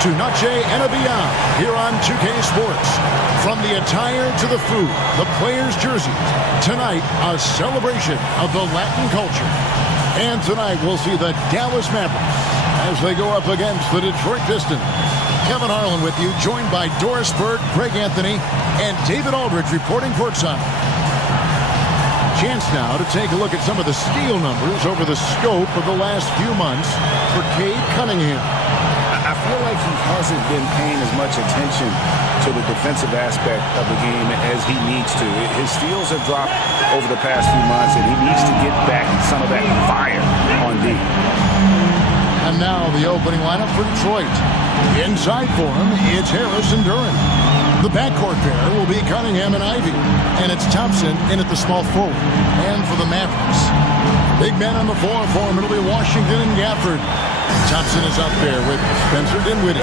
to Noche and Beyond here on 2K Sports. From the attire to the food, the players' jerseys, tonight a celebration of the Latin culture. And tonight we'll see the Dallas Mavericks as they go up against the Detroit Pistons. Kevin Harlan with you, joined by Doris Burke, Greg Anthony, and David Aldridge reporting courtside. Chance now to take a look at some of the steal numbers over the scope of the last few months for Cade Cunningham. I feel like he hasn't been paying as much attention to the defensive aspect of the game as he needs to. His steals have dropped over the past few months, and he needs to get back some of that fire on D. And now the opening lineup for Detroit. Inside for him, it's Harris and Duren. The backcourt pair will be Cunningham and Ivey. And it's Thompson in at the small forward. And for the Mavericks, big men on the floor for him. It'll be Washington and Gafford. Thompson is out there with Spencer Dinwiddie.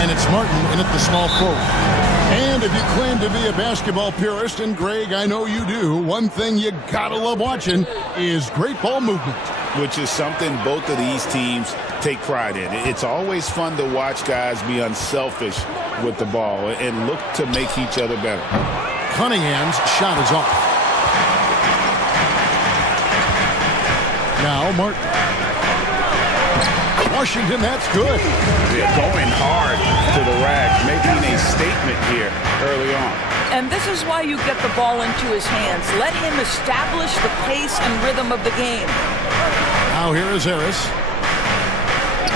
And it's Martin in at the small forward. And if you claim to be a basketball purist, and Greg, I know you do, one thing you gotta love watching is great ball movement. Which is something both of these teams take pride in. It's always fun to watch guys be unselfish with the ball and look to make each other better. Cunningham's shot is off. Now Martin. Washington, that's good. They're going hard to the rack, making a statement here early on. And this is why you get the ball into his hands. Let him establish the pace and rhythm of the game. Now here is Harris.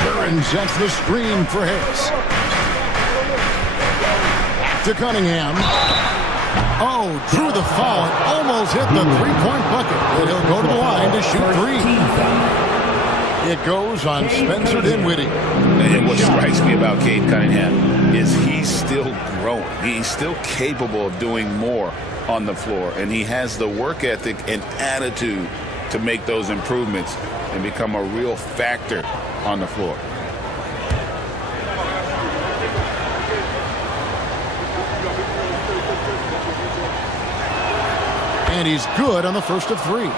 Duren sets the screen for Harris. To Cunningham. Oh, drew the foul and almost hit the three-point bucket. And he'll go to the line to shoot three. It goes on Spencer Dinwiddie. And what strikes me about Cade Cunningham is he's still growing. He's still capable of doing more on the floor. And he has the work ethic and attitude to make those improvements and become a real factor on the floor. And he's good on the first of three.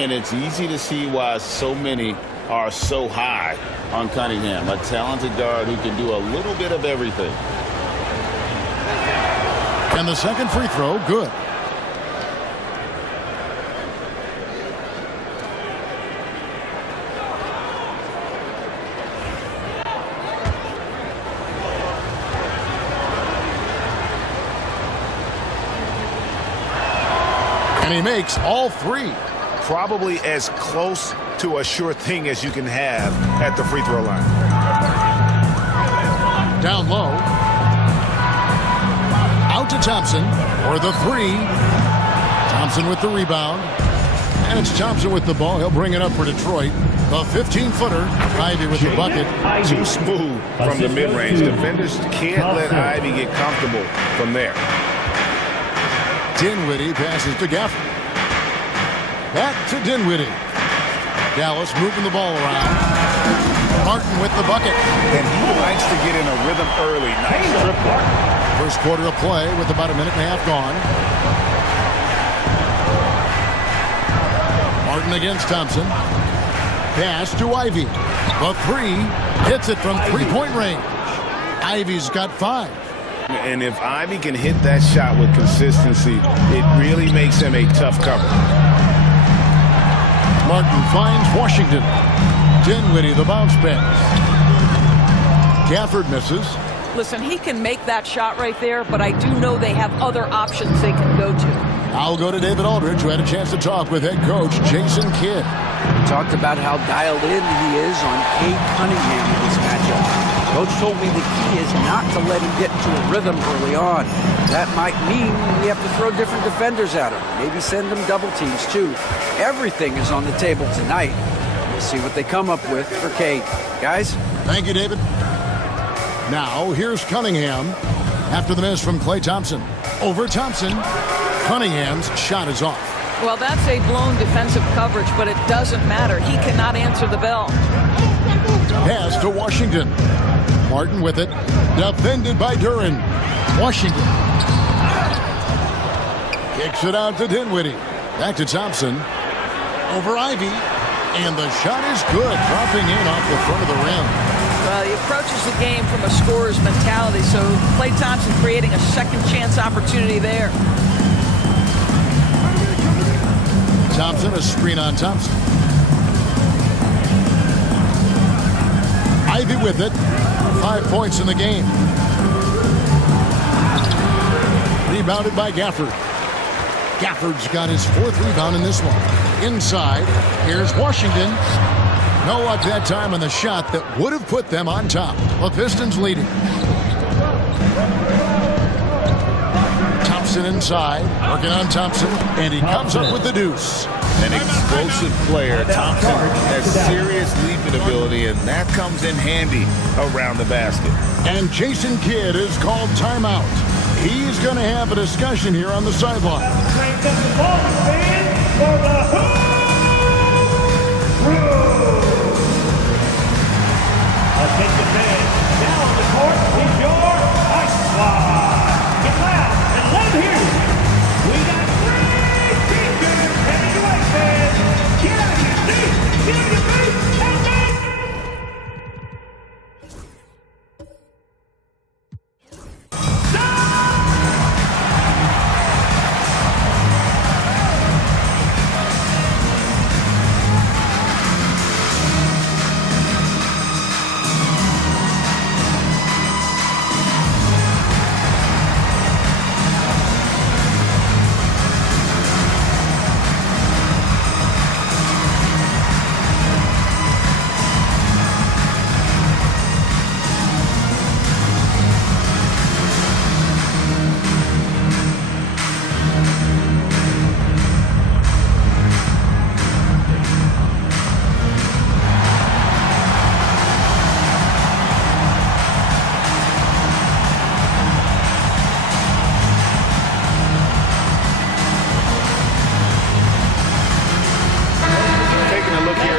And it's easy to see why so many are so high on Cunningham, a talented guard who can do a little bit of everything. And the second free throw, good. And he makes all three. Probably as close to a sure thing as you can have at the free throw line. Down low. Out to Thompson for the three. Thompson with the rebound. And it's Thompson with the ball. He'll bring it up for Detroit. A 15-footer. Ivey with the bucket. Too smooth from the mid-range. Defenders can't let Ivey get comfortable from there. Dinwiddie passes to Gafford. Back to Dinwiddie. Dallas moving the ball around. Martin with the bucket. And he likes to get in a rhythm early. Nice trip. First quarter of play with about a minute and a half gone. Martin against Thompson. Pass to Ivey. The three. Hits it from three-point range. Ivey's got 5. And if Ivey can hit that shot with consistency, it really makes him a tough cover. Martin finds Washington. Dinwiddie the bounce pass. Gafford misses. Listen, he can make that shot right there, but I do know they have other options they can go to. I'll go to David Aldridge, who had a chance to talk with head coach Jason Kidd. We talked about how dialed in he is on Cade Cunningham in this matchup. Coach told me the key is not to let him get into a rhythm early on. That might mean we have to throw different defenders at him. Maybe send them double teams, too. Everything is on the table tonight. We'll see what they come up with for Cade. Guys? Thank you, David. Now, here's Cunningham after the miss from Klay Thompson. Over Thompson. Cunningham's shot is off. Well, that's a blown defensive coverage, but it doesn't matter. He cannot answer the bell. Pass to Washington. Martin with it. Defended by Duren. Washington. Kicks it out to Dinwiddie. Back to Thompson. Over Ivey. And the shot is good. Dropping in off the front of the rim. Well, he approaches the game from a scorer's mentality, so Klay Thompson creating a second chance opportunity there. Thompson, a screen on Thompson. Ivy with it. 5 points in the game. Rebounded by Gafford. Gafford's got his 4th rebound in this one. Inside, here's Washington. No luck that time on the shot that would have put them on top. The Pistons leading. Thompson inside, working on Thompson, and he comes up with the deuce. An explosive player. Thompson has serious leaping ability, and that comes in handy around the basket. And Jason Kidd is called timeout. He's going to have a discussion here on the sideline. Crank up the ball, fans, for the Hoop Crew. Attention fans, now on the court is your Ice Squad. Get loud and let them hear you. We got 3 teachers heading away, fans. Get out of your seat, get out of your feet, and then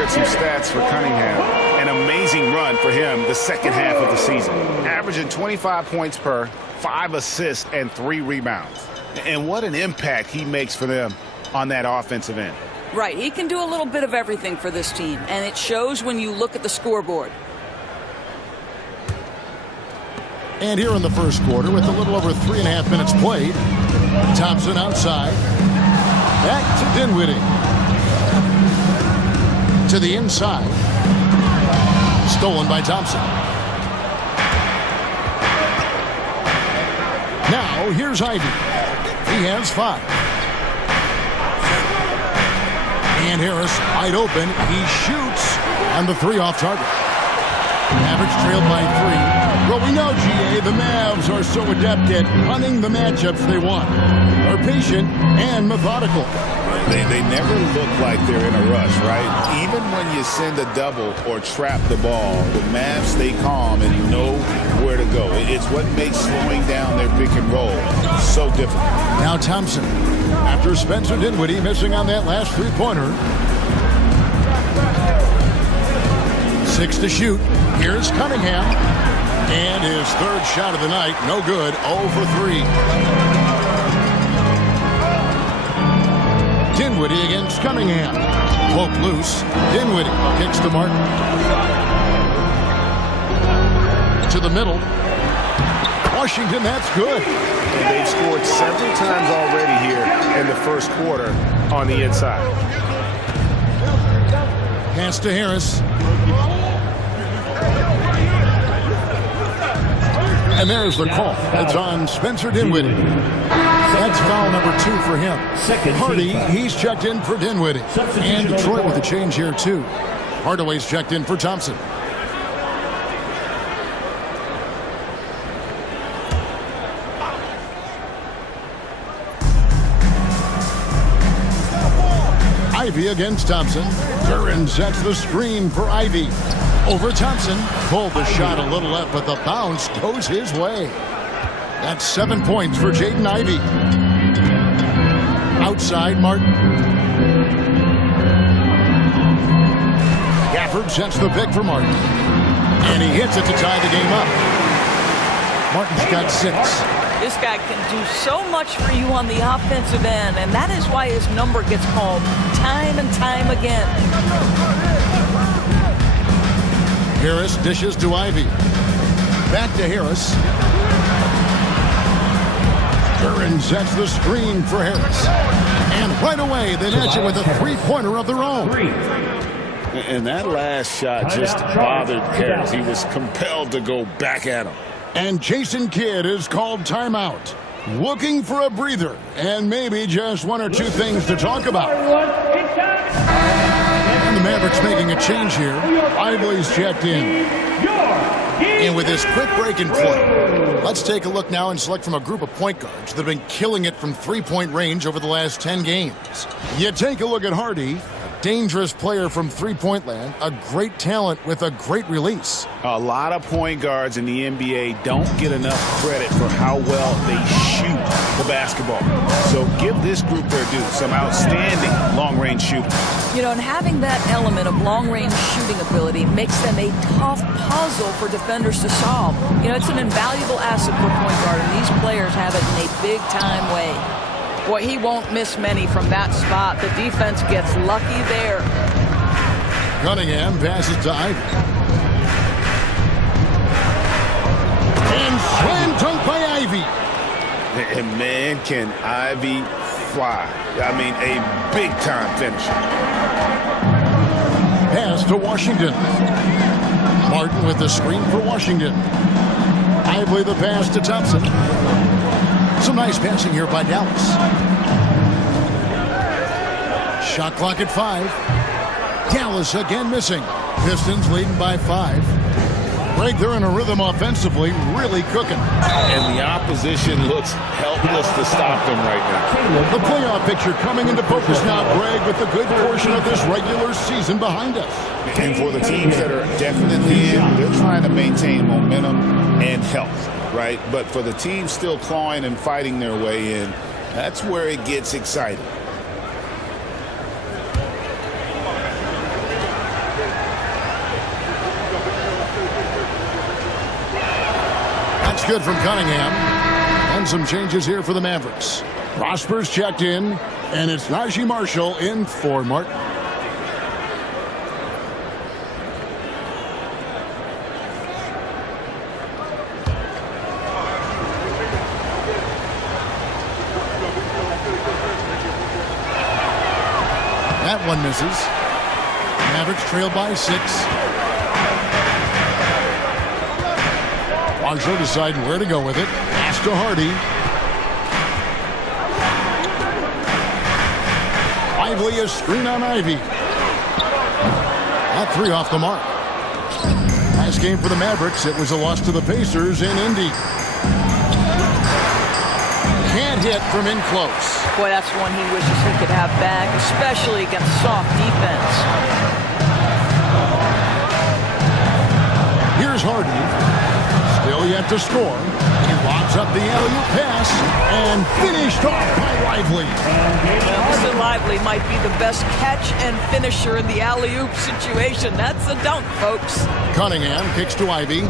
some stats for Cunningham. An amazing run for him the second half of the season. Averaging 25 points per, 5 assists, and 3 rebounds. And what an impact he makes for them on that offensive end. Right, he can do a little bit of everything for this team, and it shows when you look at the scoreboard. And here in the first quarter, with a little over 3.5 minutes played, Thompson outside. Back to Dinwiddie. To the inside. Stolen by Thompson. Now, here's Ivy. He has 5. And Harris wide open. He shoots. And the 3 off target. Average trailed by 3. Well, we know, GA, the Mavs are so adept at hunting the matchups they want. They're patient and methodical. They never look like they're in a rush, right? Even when you send a double or trap the ball, the Mavs stay calm and know where to go. It's what makes slowing down their pick and roll so difficult. Now Thompson, after Spencer Dinwiddie missing on that last 3-pointer. 6 to shoot. Here's Cunningham. And his 3rd shot of the night, no good, 0 for 3. Dinwiddie against Cunningham. Poke loose. Dinwiddie kicks to Martin. To the middle. Washington, that's good. And they've scored several times already here in the first quarter on the inside. Pass to Harris. And there's the call. It's on Spencer Dinwiddie. That's foul number 2 for him. Hardy, he's checked in for Dinwiddie. And Detroit with a change here, too. Hardaway's checked in for Thompson. Ivy against Thompson. Duran sets the screen for Ivy. Over Thompson. Pulled the shot a little up, but the bounce goes his way. That's 7 points for Jaden Ivey. Outside, Martin. Gafford sets the pick for Martin. And he hits it to tie the game up. Martin's got 6. This guy can do so much for you on the offensive end, and that is why his number gets called time and time again. Harris dishes to Ivy. Back to Harris. Duren sets the screen for Harris. And right away, they match it with a three-pointer of their own. And that last shot just bothered Harris. He was compelled to go back at him. And Jason Kidd is called timeout. Looking for a breather and maybe just one or two things to talk about. And the Mavericks making a change here. Lively's checked in. And with this quick break in play, let's take a look now and select from a group of point guards that have been killing it from three-point range over the last 10 games. You take a look at Hardy, a dangerous player from three-point land, a great talent with a great release. A lot of point guards in the NBA don't get enough credit for how well they shoot the basketball. So give this group their due, some outstanding long-range shooting. You know, and having that element of long-range shooting ability makes them a tough puzzle for defenders to solve. You know, it's an invaluable asset for point guard, and these players have it in a big-time way. Boy, he won't miss many from that spot. The defense gets lucky there. Cunningham passes to Ivy. And slam dunk by Ivy. And man, can Ivy fly. I mean, a big-time finisher. Pass to Washington. Martin with the screen for Washington. Ivy the pass to Thompson. Some nice passing here by Dallas. Shot clock at 5. Dallas again missing. Pistons leading by 5. Greg, they're in a rhythm offensively, really cooking. And the opposition looks helpless to stop them right now. The playoff picture coming into focus now, Greg, with a good portion of this regular season behind us. And for the teams that are definitely in, they're trying to maintain momentum and health, right? But for the teams still clawing and fighting their way in, that's where it gets exciting. That's good from Cunningham. And some changes here for the Mavericks. Prosper's checked in, and it's Najee Marshall in for Martin. That one misses. Mavericks trail by 6. Marshall deciding where to go with it. Pass to Hardy. Lively a screen on Ivy. That 3 off the mark. Last game for the Mavericks, it was a loss to the Pacers in Indy. Can't hit from in close. Boy, that's one he wishes he could have back, especially against soft defense. Here's Hardy. Still yet to score. He lobs up the alley-oop pass and finished off by Lively. Well, Mr. Lively might be the best catch and finisher in the alley-oop situation. That's a dunk, folks. Cunningham kicks to Ivy.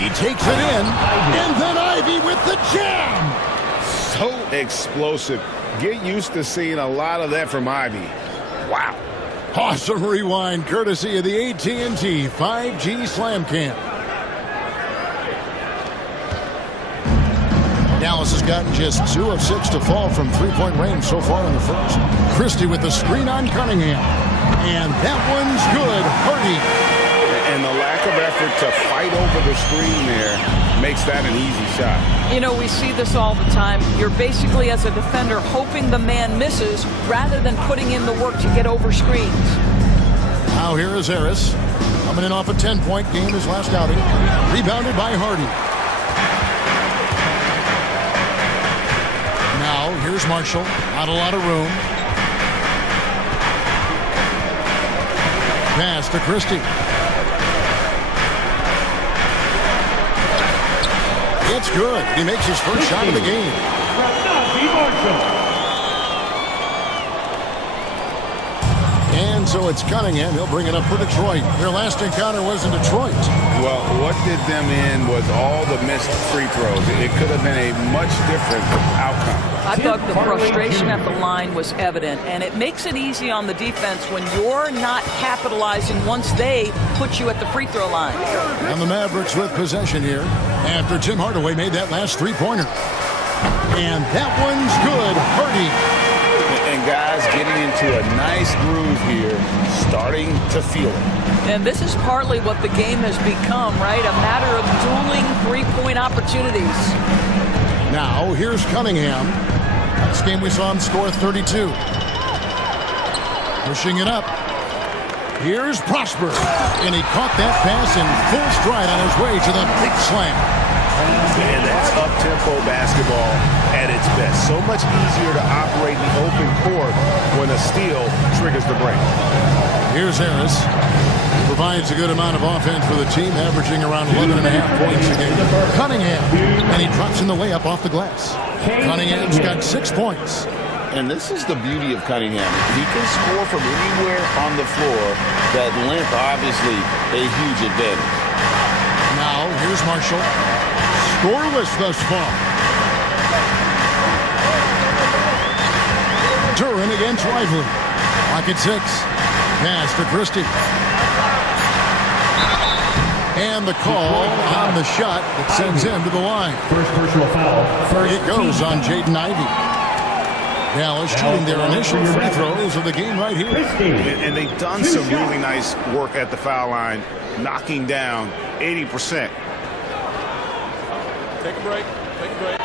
He takes it in, and then Ivy with the jam. So explosive. Get used to seeing a lot of that from Ivy. Wow. Awesome rewind courtesy of the AT&T 5G Slam Cam. Dallas has gotten just 2 of 6 to fall from three-point range so far in the first. Christie with the screen on Cunningham. And that one's good. Hardy. And the lack of effort to fight over the screen there makes that an easy shot. You know, we see this all the time. You're basically, as a defender, hoping the man misses rather than putting in the work to get over screens. Now here is Harris. Coming in off a 10-point game his last outing. Rebounded by Hardy. Now here's Marshall. Not a lot of room. Pass to Christie. It's good. He makes his first shot of the game. And so it's Cunningham. He'll bring it up for Detroit. Their last encounter was in Detroit. Well, what did them in was all the missed free throws. It could have been a much different outcome. I thought the frustration at the line was evident, and it makes it easy on the defense when you're not capitalizing once they put you at the free throw line. And the Mavericks with possession here after Tim Hardaway made that last three-pointer. And that one's good. Hardy. And guys getting into a nice groove here, starting to feel it. And this is partly what the game has become, right? A matter of dueling three-point opportunities. Now, here's Cunningham. Last game we saw him score 32. Pushing it up. Here's Prosper. And he caught that pass in full stride on his way to the big slam. And that's up-tempo basketball at its best. So much easier to operate in the open court when a steal triggers the break. Here's Harris. Provides a good amount of offense for the team, averaging around 11.5 points a game. Cunningham. And he drops in the layup off the glass. Cunningham's got 6 points. And this is the beauty of Cunningham. He can score from anywhere on the floor. That length, obviously, a huge advantage. Now, here's Marshall. Scoreless thus far. Duran against Lively. Lock at 6. Pass to Christie. And the call on the shot that sends him to the line. First personal foul. It goes on Jaden Ivey. Dallas shooting their initial free throws of the game right here. And they've done some really nice work at the foul line, knocking down 80%. Take a break. Take a break.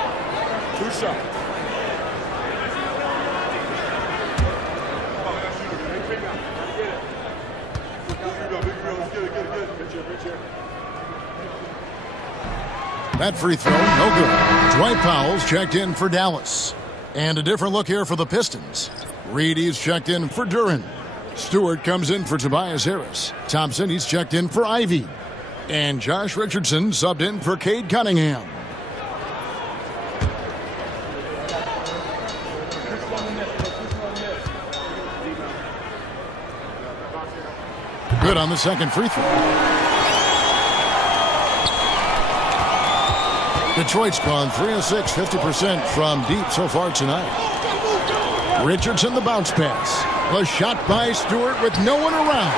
2 shots. That free throw, no good. Dwight Powell's checked in for Dallas. And a different look here for the Pistons. Reedy's checked in for Duran. Stewart comes in for Tobias Harris. Thompson, he's checked in for Ivy. And Josh Richardson subbed in for Cade Cunningham. Good on the second free throw. Detroit's gone 3 of 6, 50% from deep so far tonight. Richardson the bounce pass. A shot by Stewart with no one around.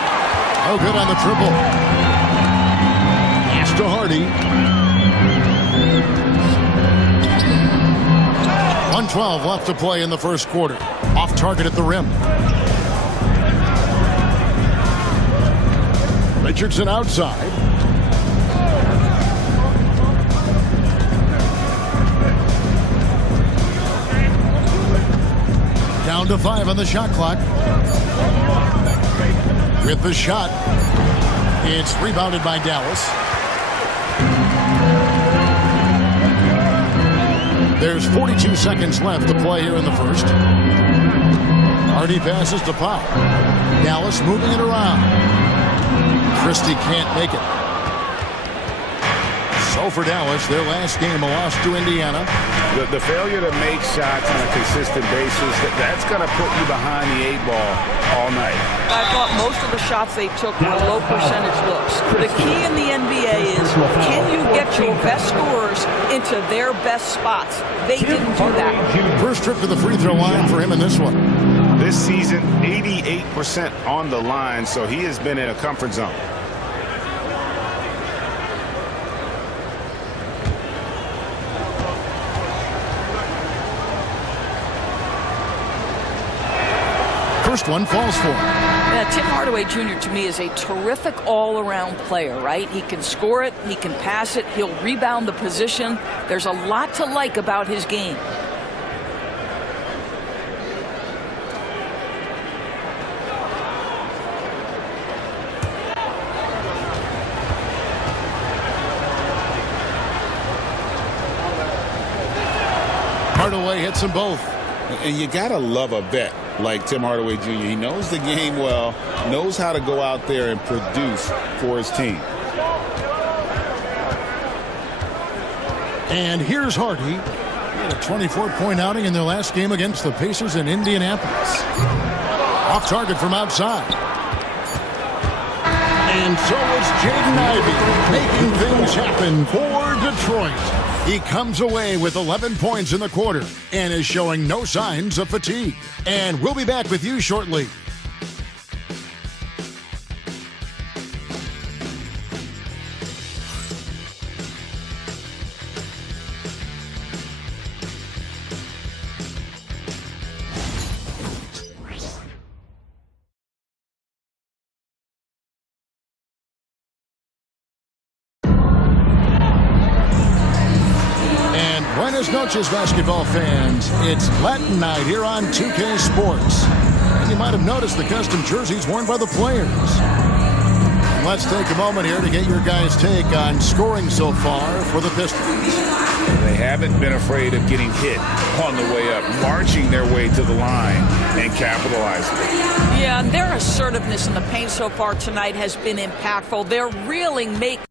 No good on the triple. Pass to Hardy. 1:12 left to play in the first quarter. Off target at the rim. Richardson outside. Down to 5 on the shot clock. With the shot, it's rebounded by Dallas. There's 42 seconds left to play here in the first. Hardy passes to Powell. Dallas moving it around. Christie can't make it. So for Dallas, their last game, a loss to Indiana. The failure to make shots on a consistent basis, that's going to put you behind the 8 ball all night. I thought most of the shots they took were low percentage looks. The key in the NBA is, can you get your best scorers into their best spots? They didn't do that. First trip to the free throw line for him in this one. This season, 88% on the line, so he has been in a comfort zone. First one falls for him. Yeah, Tim Hardaway Jr. to me is a terrific all-around player, right? He can score it, he can pass it, he'll rebound the position. There's a lot to like about his game. Hardaway hits them both. And you got to love a vet like Tim Hardaway Jr. He knows the game well, knows how to go out there and produce for his team. And here's Hardy. He had a 24-point outing in their last game against the Pacers in Indianapolis. Off target from outside. And so is Jaden Ivey, making things happen for Detroit. He comes away with 11 points in the quarter and is showing no signs of fatigue. And we'll be back with you shortly. Buenas noches, basketball fans. It's Latin night here on 2K Sports. And you might have noticed the custom jerseys worn by the players. Let's take a moment here to get your guys' take on scoring so far for the Pistons. They haven't been afraid of getting hit on the way up, marching their way to the line and capitalizing. Yeah, and their assertiveness in the paint so far tonight has been impactful. They're really making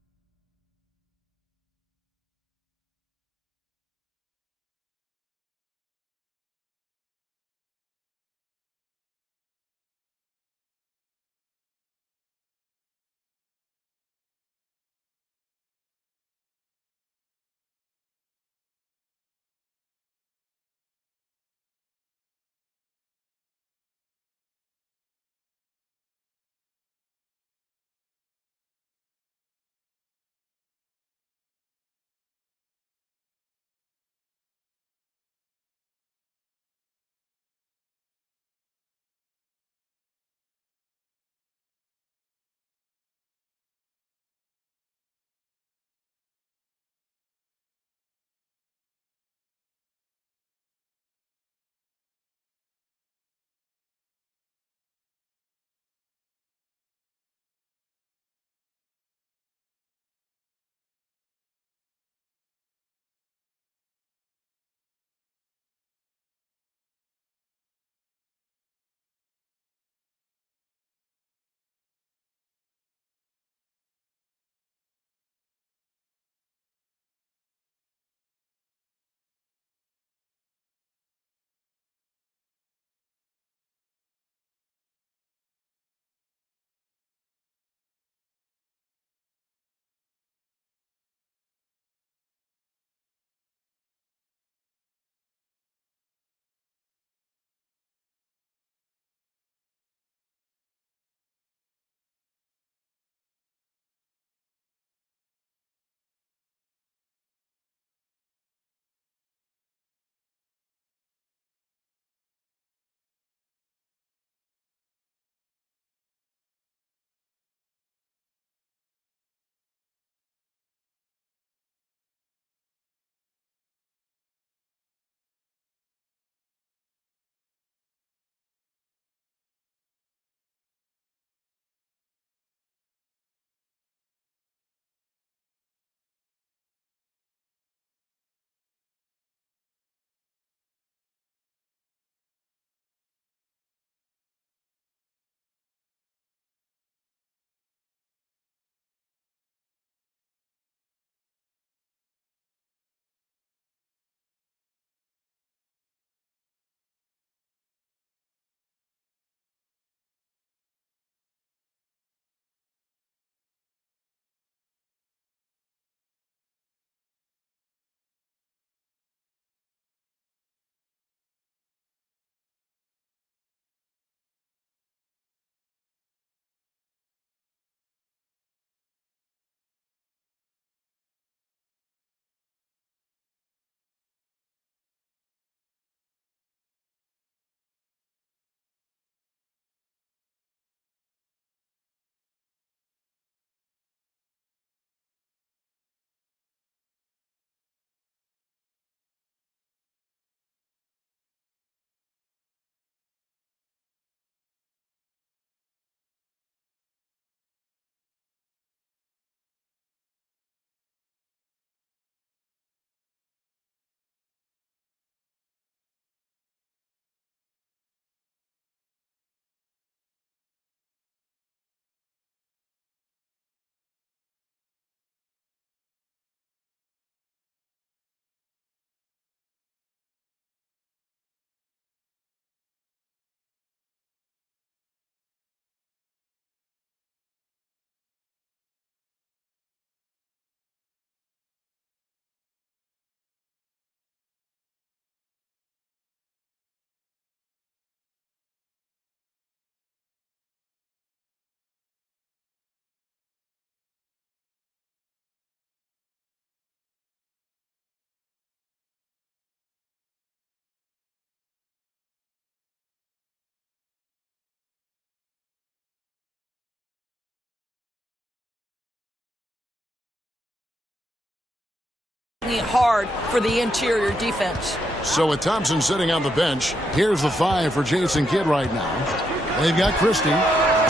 hard for the interior defense. So with Thompson sitting on the bench, here's the 5 for Jason Kidd right now. They've got Christie.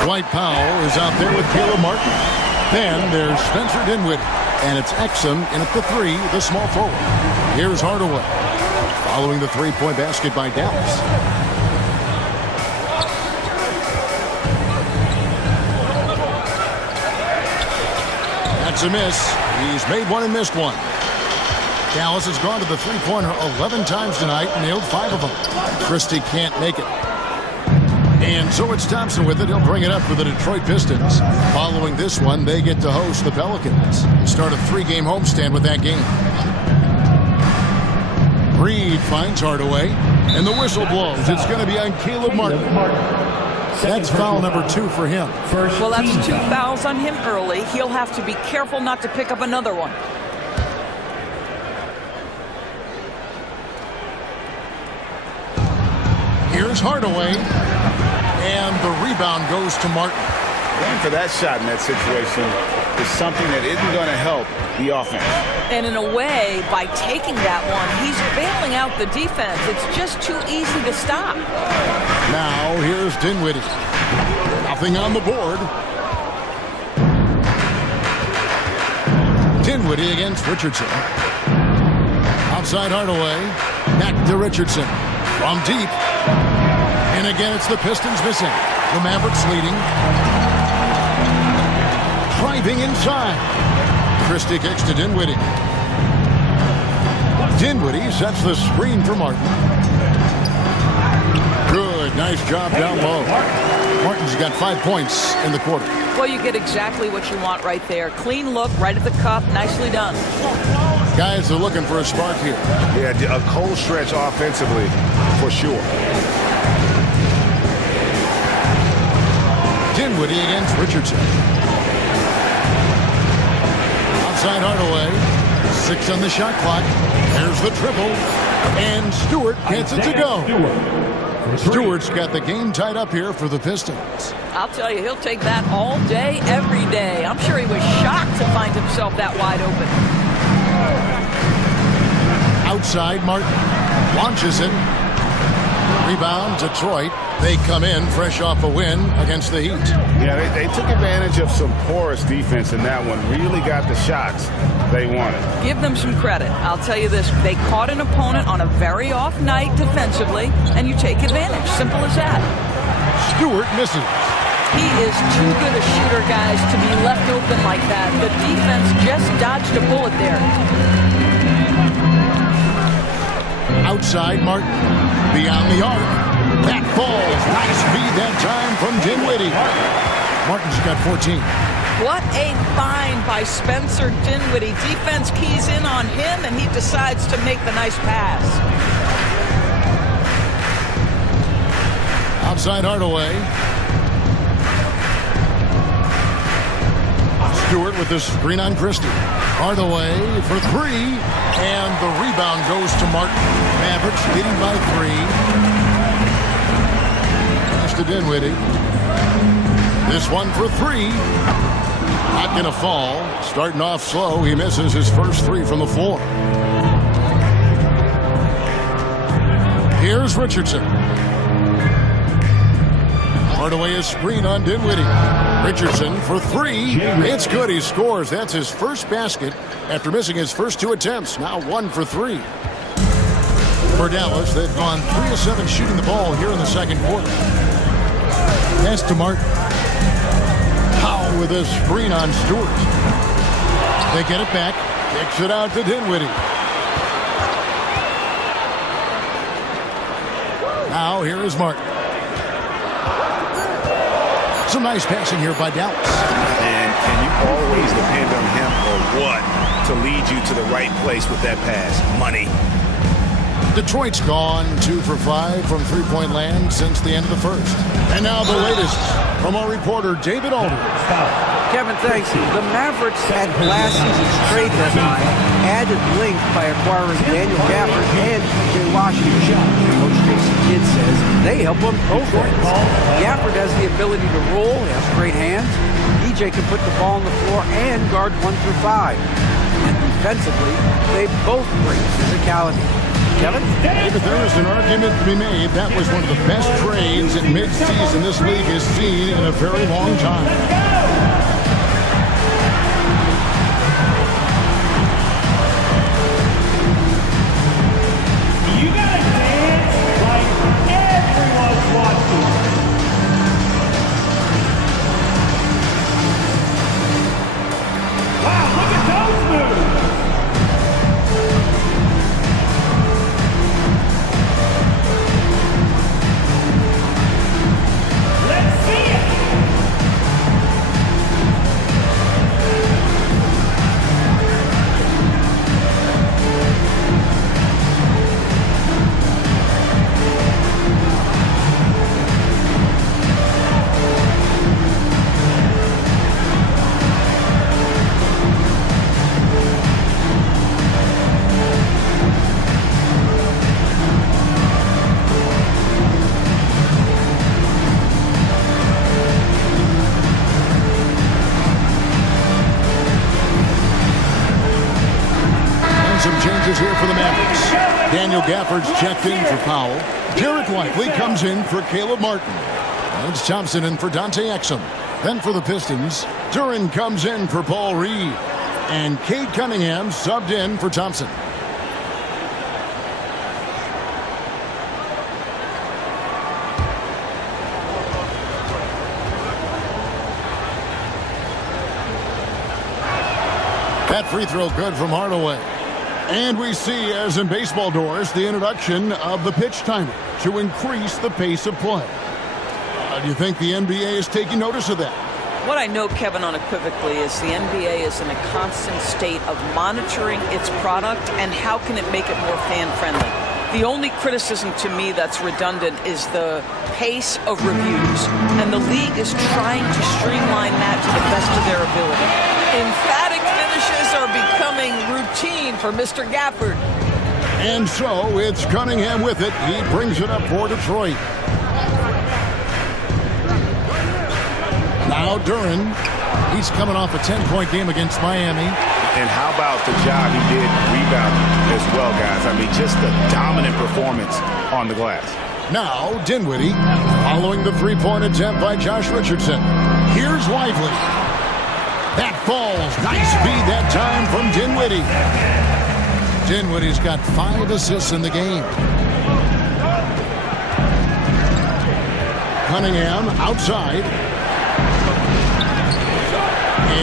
Dwight Powell is out there with Caleb Martin. Then there's Spencer Dinwiddie. And it's Exum in at the 3, the small forward. Here's Hardaway. Following the three-point basket by Dallas. That's a miss. He's made one and missed one. Dallas has gone to the three-pointer 11 times tonight, nailed 5 of them. Christie can't make it. And so it's Thompson with it. He'll bring it up for the Detroit Pistons. Following this one, they get to host the Pelicans. Start a 3-game homestand with that game. Reed finds Hardaway, and the whistle blows. It's going to be on Caleb Martin. That's foul number 2 for him. Well, that's 2 fouls on him early. He'll have to be careful not to pick up another one. Here's Hardaway, and the rebound goes to Martin. Going for that shot in that situation is something that isn't going to help the offense. And in a way, by taking that one, he's bailing out the defense. It's just too easy to stop. Now here's Dinwiddie. Nothing on the board. Dinwiddie against Richardson. Outside Hardaway. Back to Richardson. From deep. And again, it's the Pistons missing. The Mavericks leading. Driving inside. Christie kicks to Dinwiddie. Dinwiddie sets the screen for Martin. Good, nice job down low. Martin's got 5 points in the quarter. Well, you get exactly what you want right there. Clean look, right at the cup, nicely done. Guys are looking for a spark here. Yeah, a cold stretch offensively, for sure. Dinwiddie against Richardson. Outside Hardaway. 6 on the shot clock. There's the triple. And Stewart gets it to go. Stewart's got the game tied up here for the Pistons. I'll tell you, he'll take that all day, every day. I'm sure he was shocked to find himself that wide open. Outside, Martin launches it. Rebound, Detroit. They come in fresh off a win against the Heat. Yeah, they took advantage of some porous defense in that one. Really got the shots they wanted. Give them some credit. I'll tell you this. They caught an opponent on a very off night defensively, and you take advantage. Simple as that. Stewart misses. He is too good a shooter, guys, to be left open like that. The defense just dodged a bullet there. Outside, Martin. Beyond the arc. That falls. Nice feed that time from Dinwiddie. Martin's got 14. What a find by Spencer Dinwiddie. Defense keys in on him, and he decides to make the nice pass. Outside Hardaway. Stewart with the screen on Christie. Hardaway for 3, and the rebound goes to Martin. Mavericks leading by 3. Pass to Dinwiddie. This one for 3. Not going to fall. Starting off slow, he misses his first 3 from the floor. Here's Richardson. Hardaway is screen on Dinwiddie. Richardson for 3. It's good. He scores. That's his first basket after missing his first 2 attempts. Now 1 for 3. For Dallas, they've gone 3 of 7 shooting the ball here in the second quarter. Pass to Martin. Powell with a screen on Stewart. They get it back. Kicks it out to Dinwiddie. Now here is Martin. Some nice passing here by Dallas. And can you always depend on him or what to lead you to the right place with that pass? Money. Detroit's gone 2 for 5 from three-point land since the end of the first. And now the latest from our reporter, David Aldridge. Kevin, thanks. The Mavericks had last season's trade deadline added length by acquiring Daniel Gafford and P.J. Washington. Coach Jason Kidd says they help on both ends. Gafford has the ability to roll, he has great hands. P.J. can put the ball on the floor and guard 1 through 5. And defensively, they both bring physicality. Kevin? David, there is an argument to be made. That was one of the best trades in mid-season this league has seen in a very long time. You gotta dance like everyone's watching. Wow, look at those moves. Let's see it. Some changes here for the Mavericks. Daniel Gafford's checked in for Powell. Derek Lively comes in for Caleb Martin. Lance Thompson in for Dante Exum. Then for the Pistons, Duren comes in for Paul Reed. And Cade Cunningham subbed in for Thompson. That free throw good from Hardaway. And we see, as in baseball doors, the introduction of the pitch timer to increase the pace of play. Do you think the NBA is taking notice of that? What I know, Kevin, unequivocally is the NBA is in a constant state of monitoring its product and how can it make it more fan-friendly. The only criticism to me that's redundant is the pace of reviews, and the league is trying to streamline that to the best of their ability. Emphatic finishes are becoming routine for Mr. Gafford. And so it's Cunningham with it. He brings it up for Detroit. Now Duren. He's coming off a 10-point game against Miami. And how about the job he did rebounding as well, guys? I mean, just the dominant performance on the glass. Now Dinwiddie following the three-point attempt by Josh Richardson. Here's Lively. That falls. Nice feed that time from Dinwiddie. Dinwiddie's got 5 assists in the game. Cunningham outside.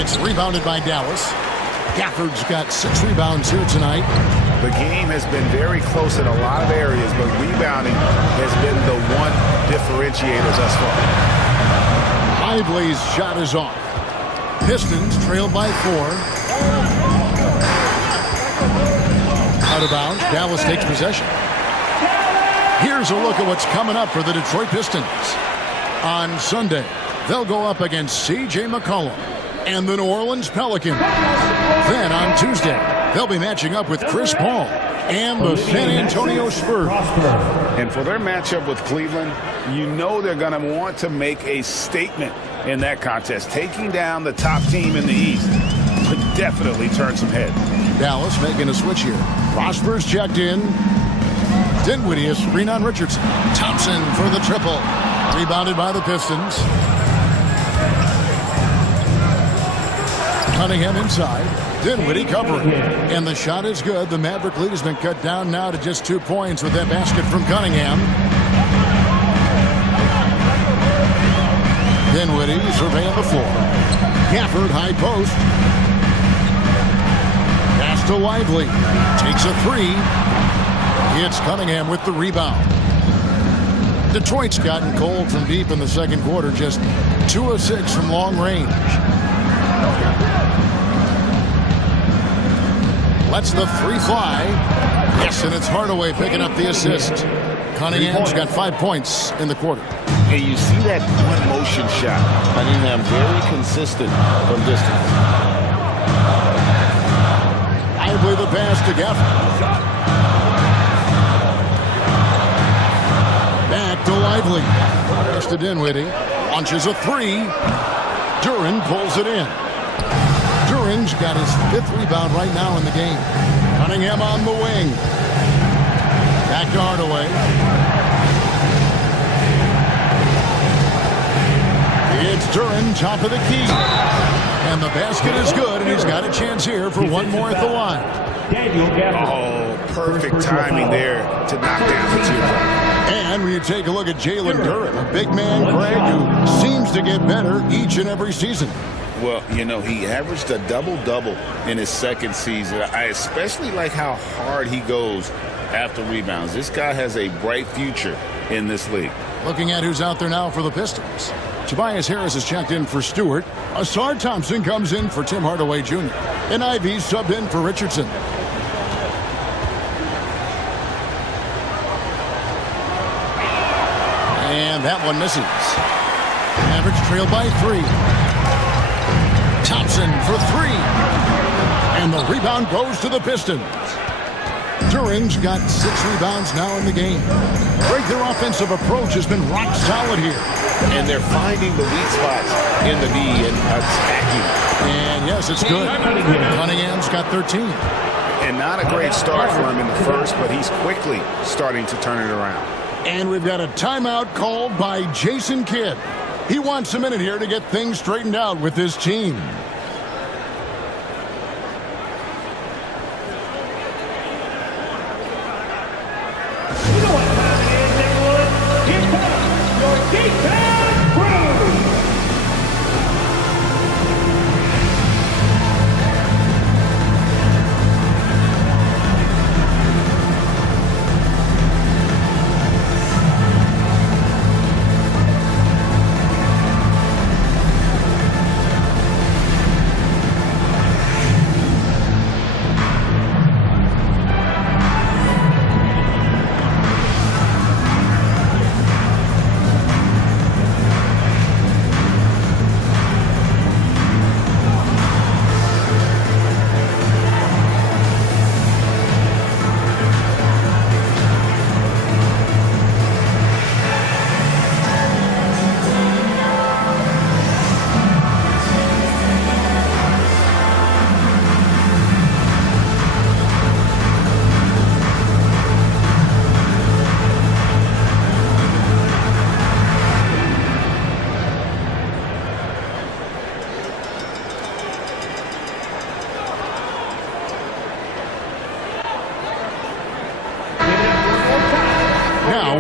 It's rebounded by Dallas. Gafford's got 6 rebounds here tonight. The game has been very close in a lot of areas, but rebounding has been the one differentiator thus far. Lively's shot is off. Pistons trailed by 4. Out of bounds. Dallas takes possession. Here's a look at what's coming up for the Detroit Pistons. On Sunday, they'll go up against C.J. McCollum and the New Orleans Pelicans. Then on Tuesday, they'll be matching up with Chris Paul and the San Antonio Spurs. And for their matchup with Cleveland, you know they're going to want to make a statement in that contest. Taking down the top team in the East could definitely turn some heads. Dallas making a switch here. Prosper's checked in. Dinwiddie is screen on Richardson. Thompson for the triple. Rebounded by the Pistons. Cunningham inside. Dinwiddie covering. And the shot is good. The Maverick lead has been cut down now to just 2 points with that basket from Cunningham. Dinwiddie surveying the floor. Gafford high post. Pass to Lively. Takes a 3. It's Cunningham with the rebound. Detroit's gotten cold from deep in the second quarter. Just 2 of 6 from long range. Lets the 3 fly. Yes, and it's Hardaway picking up the assist. Cunningham's got 5 points in the quarter. And you see that one motion shot. Cunningham very consistent from distance. Lively the pass to Gafford. Back to Lively. Pass to Dinwiddie. Launches a 3. Duren pulls it in. Duren Duran's got his 5th rebound right now in the game. Cunningham on the wing. Back to Hardaway. It's Duran, top of the key. And the basket is good, and he's got a chance here for one more at the line. Daniel Gafford. Oh, perfect timing there to knock down the 2. And when you take a look at Jalen Duran, a big man, Greg, who seems to get better each and every season. Well, you know, he averaged a double-double in his 2nd season. I especially like how hard he goes after rebounds. This guy has a bright future in this league. Looking at who's out there now for the Pistons. Tobias Harris has checked in for Stewart. Asar Thompson comes in for Tim Hardaway Jr. And Ivy subbed in for Richardson. And that one misses. Mavericks trailed by 3. Thompson for 3. And the rebound goes to the Pistons. Duran's got 6 rebounds now in the game. Greg, their offensive approach has been rock solid here. And they're finding the weak spots in the D and attacking. And yes, it's good. Cunningham's got 13. And not a great start for him in the first, but he's quickly starting to turn it around. And we've got a timeout called by Jason Kidd. He wants a minute here to get things straightened out with his team. You know what time it is, everyone? Here comes your K-Town crew.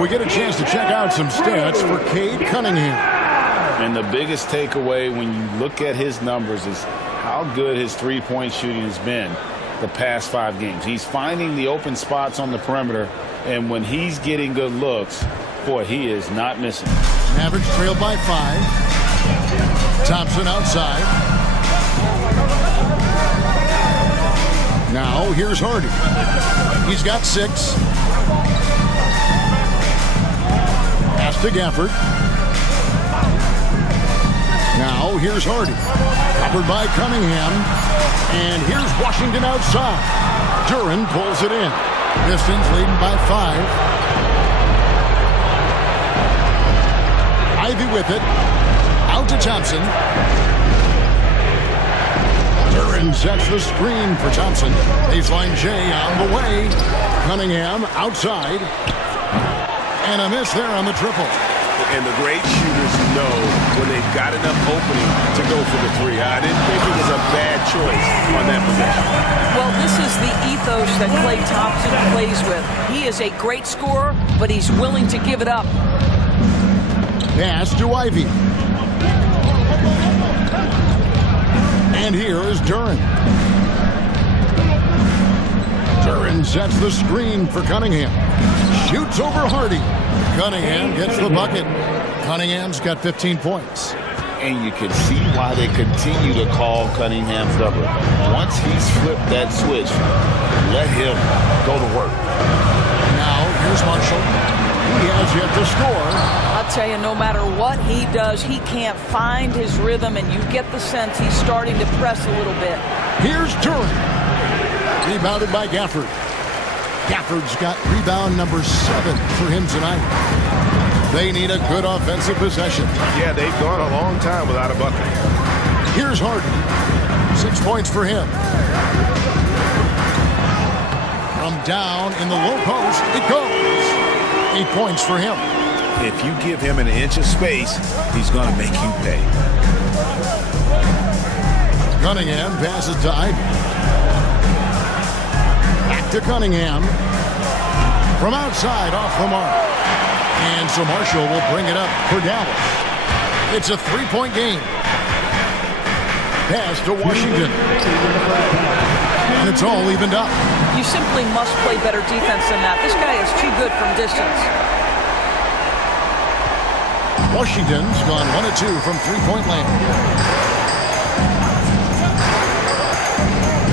We get a chance to check out some stats for Cade Cunningham. And the biggest takeaway when you look at his numbers is how good his three-point shooting has been the past 5 games. He's finding the open spots on the perimeter, and when he's getting good looks, boy, he is not missing. Mavericks trailed by 5. Thompson outside. Now here's Hardy. He's got 6. Pass to Gafford. Now here's Hardy. Covered by Cunningham. And here's Washington outside. Duran pulls it in. Pistons leading by 5. Ivy with it. Out to Thompson. Duran sets the screen for Thompson. Baseline J on the way. Cunningham outside. And a miss there on the triple. And the great shooters know when they've got enough opening to go for the 3. I didn't think it was a bad choice on that possession. Well, this is the ethos that Klay Thompson plays with. He is a great scorer, but he's willing to give it up. Pass to Ivy. And here is Duran. Duran sets the screen for Cunningham. Shoots over Hardy. Cunningham gets the bucket. Cunningham's got 15 points. And you can see why they continue to call Cunningham's number. Once he's flipped that switch, let him go to work. Now, here's Marshall. He has yet to score. I'll tell you, no matter what he does, he can't find his rhythm, and you get the sense he's starting to press a little bit. Here's Duran. Rebounded by Gafford. Gafford's got rebound number 7 for him tonight. They need a good offensive possession. Yeah, they've gone a long time without a bucket. Here's Harden. 6 points for him. From down in the low post, it goes. 8 points for him. If you give him an inch of space, he's going to make you pay. Cunningham passes to Ivy. Back to Cunningham. From outside, off the mark. And so Marshall will bring it up for Dallas. It's a 3-point game. Pass to Washington. And it's all evened up. You simply must play better defense than that. This guy is too good from distance. Washington's gone 1 of 2 from 3-point land.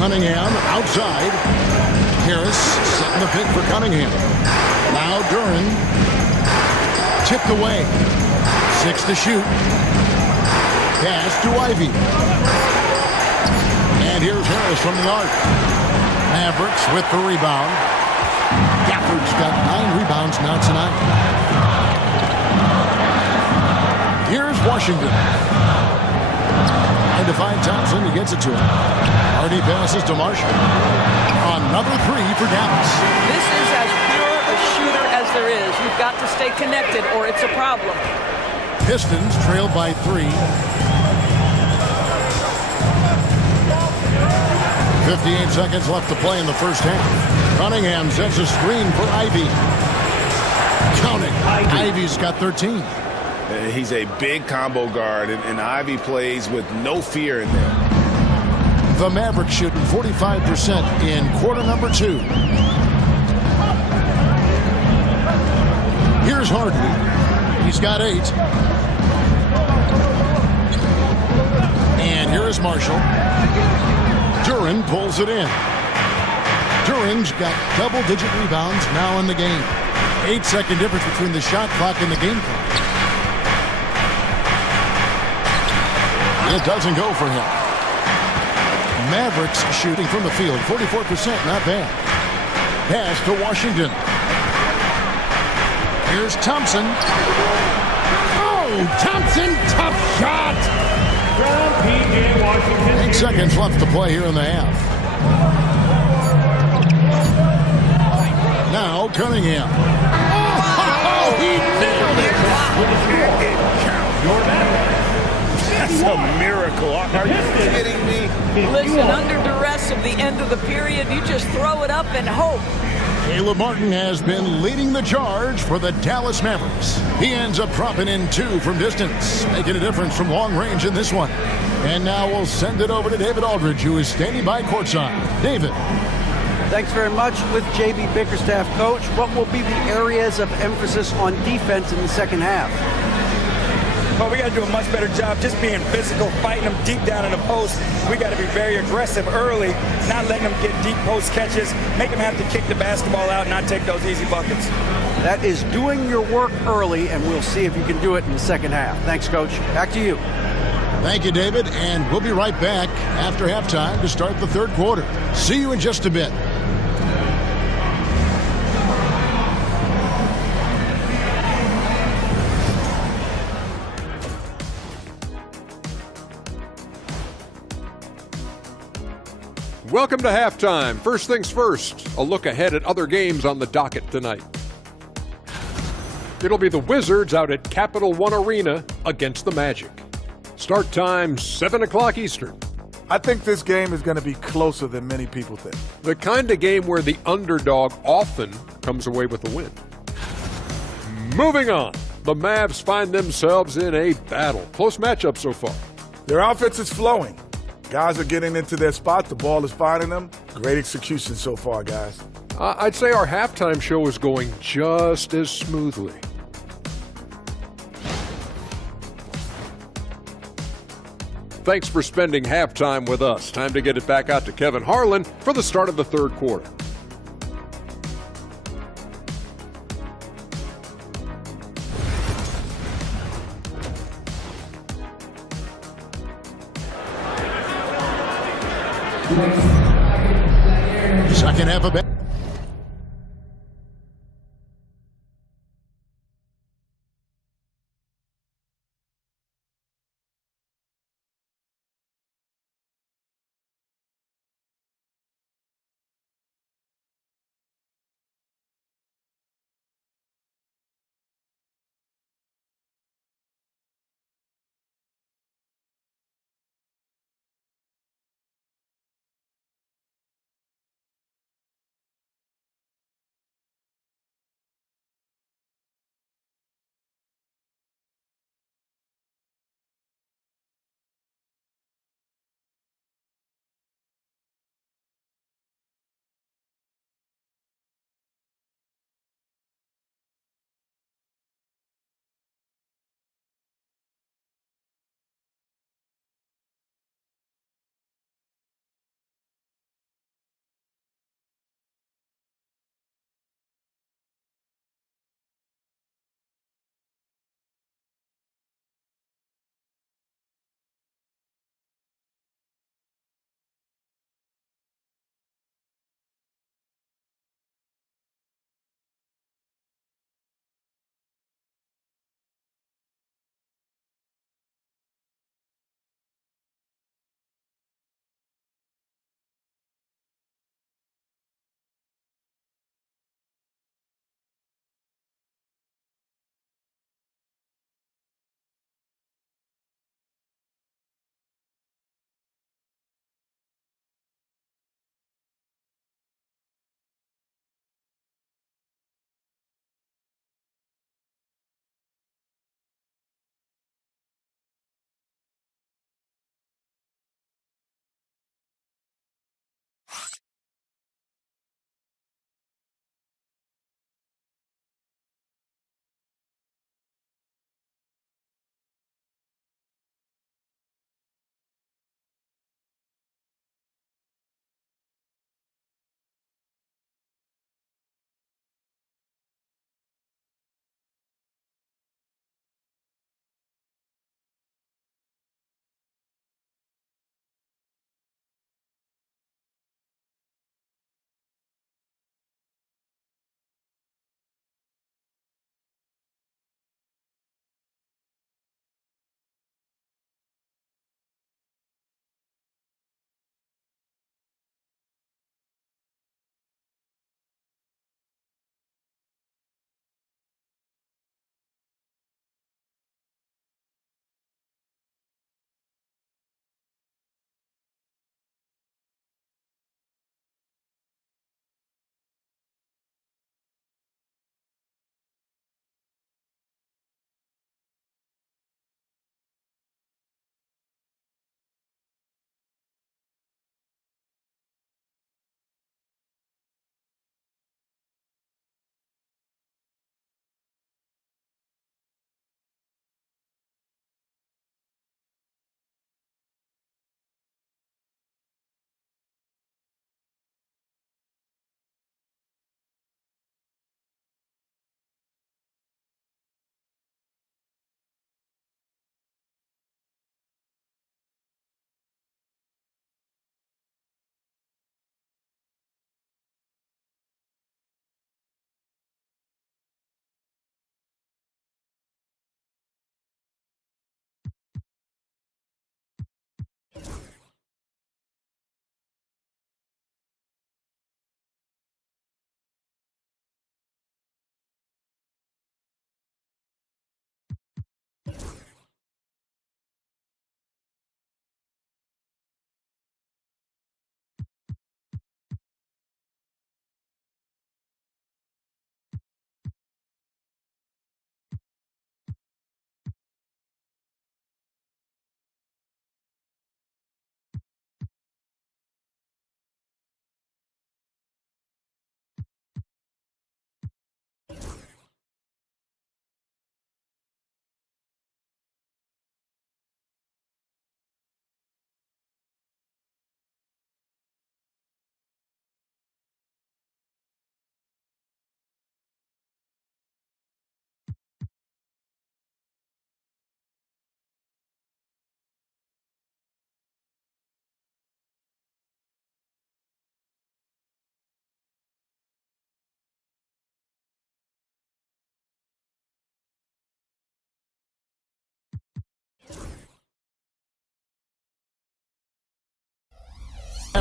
Cunningham outside. Harris setting the pick for Cunningham. Now Duren. Tipped away. 6 to shoot. Pass to Ivy. And here's Harris from the arc. Mavericks with the rebound. Gafford's got 9 rebounds now tonight. Here's Washington. Trying to find Thompson. He gets it to him. Hardy passes to Marshall. Another 3 for Dallas. This is as pure a shooter as there is. You've got to stay connected or it's a problem. Pistons trailed by 3. 58 seconds left to play in the first half. Cunningham sets a screen for Ivy. Counting. Ivy's got 13. He's a big combo guard, and Ivy plays with no fear in there. The Mavericks shooting 45% in quarter number 2. Here's Harden. He's got 8. And here is Marshall. Duren pulls it in. Duren's got double-digit rebounds now in the game. 8-second difference between the shot clock and the game clock. It doesn't go for him. Mavericks shooting from the field, 44%, not bad. Pass to Washington. Here's Thompson. Oh, Thompson, tough shot. From P.J. Washington. 8 seconds left to play here in the half. Now Cunningham. Oh, he nailed it. Your man. That's a miracle. Are you kidding me? Listen, under duress of the end of the period, you just throw it up and hope. Caleb Martin has been leading the charge for the Dallas Mavericks. He ends up dropping in 2 from distance, making a difference from long range in this one. And now we'll send it over to David Aldridge, who is standing by courtside. David. Thanks very much. With J.B. Bickerstaff, Coach, what will be the areas of emphasis on defense in the second half? Well, we got to do a much better job just being physical, fighting them deep down in the post. We got to be very aggressive early, not letting them get deep post catches, make them have to kick the basketball out and not take those easy buckets. That is doing your work early, and we'll see if you can do it in the second half. Thanks, Coach. Back to you. Thank you, David, and we'll be right back after halftime to start the third quarter. See you in just a bit. Welcome to halftime. First things first, a look ahead at other games on the docket tonight. It'll be the Wizards out at Capital One Arena against the Magic. Start time 7 o'clock Eastern. I think this game is going to be closer than many people think. The kind of game where the underdog often comes away with the win. Moving on, the Mavs find themselves in a battle. Close matchup so far. Their offense is flowing. Guys are getting into their spot. The ball is finding them. Great execution so far, guys. I'd say our halftime show is going just as smoothly. Thanks for spending halftime with us. Time to get it back out to Kevin Harlan for the start of the third quarter. Second half of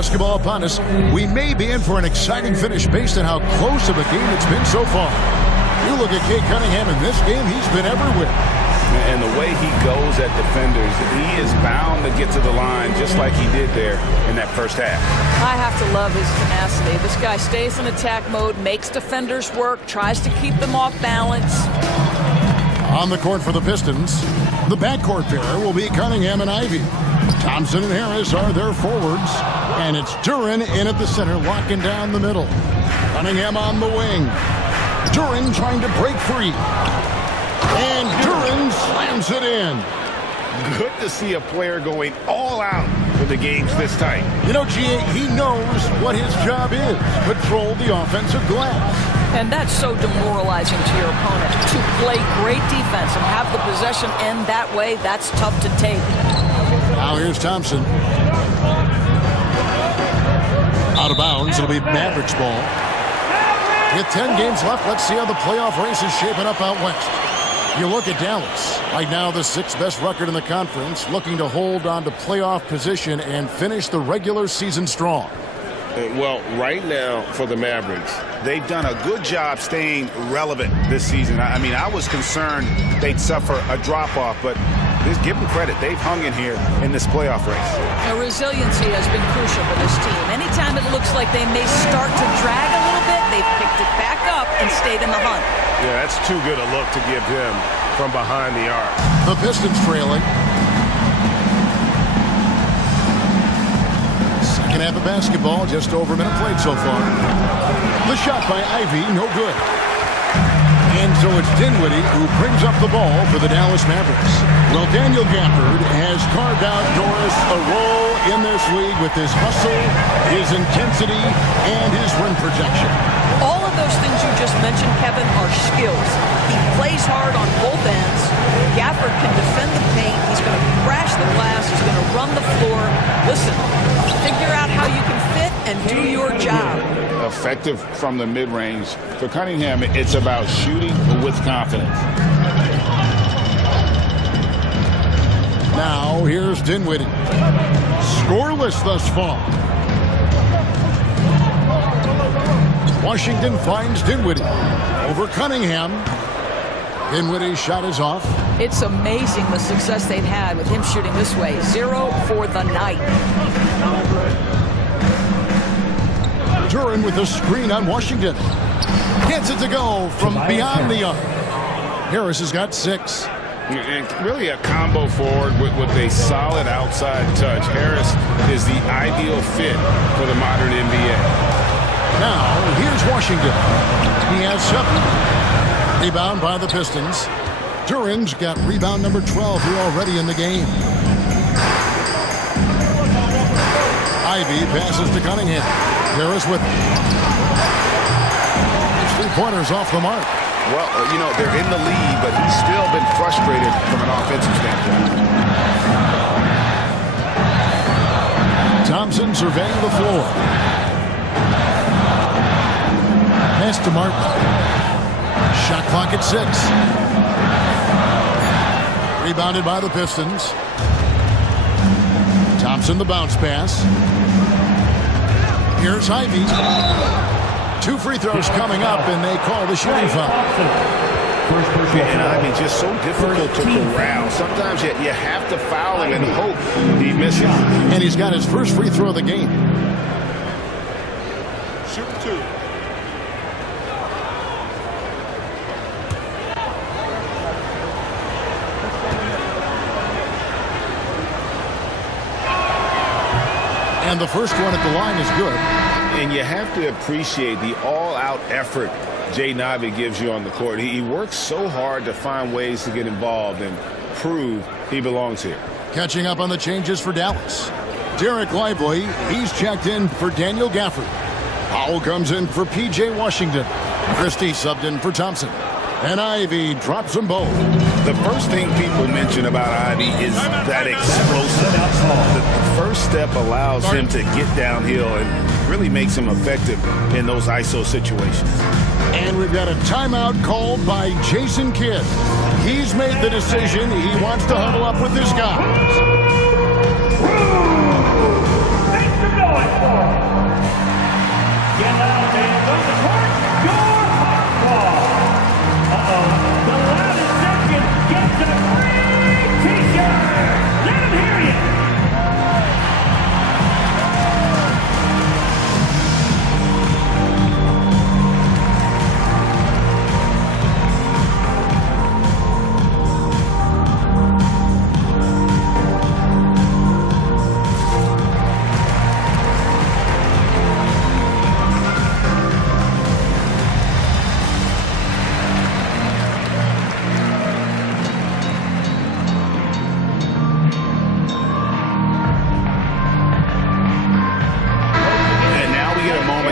basketball upon us. We may be in for an exciting finish based on how close of a game it's been so far. You look at Cade Cunningham in this game, he's been everywhere. And the way he goes at defenders, he is bound to get to the line just like he did there in that first half. I have to love his tenacity. This guy stays in attack mode, makes defenders work, tries to keep them off balance. On the court for the Pistons, the backcourt pair will be Cunningham and Ivy. Thompson and Harris are their forwards, and it's Duren in at the center, locking down the middle. Cunningham on the wing. Duren trying to break free. And Duren slams it in. Good to see a player going all out when the game's this tight. You know, G.A., he knows what his job is. Control the offensive glass. And that's so demoralizing to your opponent. To play great defense and have the possession end that way, that's tough to take. Now here's Thompson. Out of bounds. It'll be Mavericks ball. With 10 games left, let's see how the playoff race is shaping up out west. You look at Dallas. Right now, the sixth best record in the conference, looking to hold on to playoff position and finish the regular season strong. Well, right now for the Mavericks, They've done a good job staying relevant this season. I mean, I was concerned they'd suffer a drop-off, but just give them credit. They've hung in here in this playoff race. Now, resiliency has been crucial for this team. Anytime it looks like they may start to drag a little bit, they've picked it back up and stayed in the hunt. Yeah, that's too good a look to give him from behind the arc. The Pistons trailing. Second half of basketball, just over a minute played so far. The shot by Ivy, no good. And so it's Dinwiddie who brings up the ball for the Dallas Mavericks. Well, Daniel Gafford has carved out Doris a role in this league with his hustle, his intensity, and his rim protection. All of those things you just mentioned, Kevin, are skills. He plays hard on both ends. Gafford can defend the paint. He's going to crash the glass. He's going to run the floor. Listen, figure out how you can fit and do your job. Effective from the mid-range. For Cunningham, it's about shooting with confidence. Now, here's Dinwiddie. Scoreless thus far. Washington finds Dinwiddie over Cunningham. Dinwiddie's shot is off. It's amazing the success they've had with him shooting this way. 0 for the night. Duren with a screen on Washington. Gets it to go from beyond the arc. Harris has got 6. And really a combo forward with a solid outside touch. Harris is the ideal fit for the modern NBA. Now, here's Washington. He has 7. Rebound by the Pistons. Duren's got rebound number 12 here already in the game. Ivy passes to Cunningham. Harris with his 3-pointers off the mark. Well, you know, they're in the lead, but he's still been frustrated from an offensive standpoint. Thompson surveying the floor. Pass to Martin. Shot clock at 6. Rebounded by the Pistons. Thompson the bounce pass. Here's Ivy. 2 free throws coming up, and they call the shooting foul. And I mean, just so difficult to corral. Sometimes you have to foul him and hope he misses. And he's got his first free throw of the game. Shoot 2. And the first one at the line is good. And you have to appreciate the all-out effort Jaden Ivey gives you on the court. He works so hard to find ways to get involved and prove he belongs here. Catching up on the changes for Dallas. Derek Lively, he's checked in for Daniel Gafford. Powell comes in for P.J. Washington. Christie subbed in for Thompson. And Ivy drops them both. The first thing people mention about Ivy is that explosive. The first step allows him to get downhill and really makes him effective in those ISO situations. And we've got a timeout called by Jason Kidd. He's made the decision. He wants to huddle up with his guys. going for it. Get out and on the court, your Hardball. The loudest section gets a free t-shirt. Let him hear you.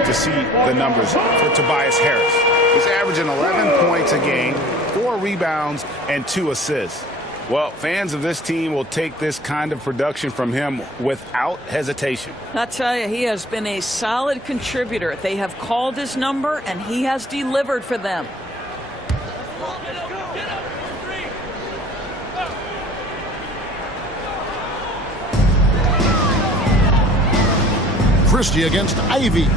To see the numbers for Tobias Harris. He's averaging 11 points a game, 4 rebounds, and 2 assists. Well, fans of this team will take this kind of production from him without hesitation. I tell you, he has been a solid contributor. They have called his number, and he has delivered for them. Christie against Ivy.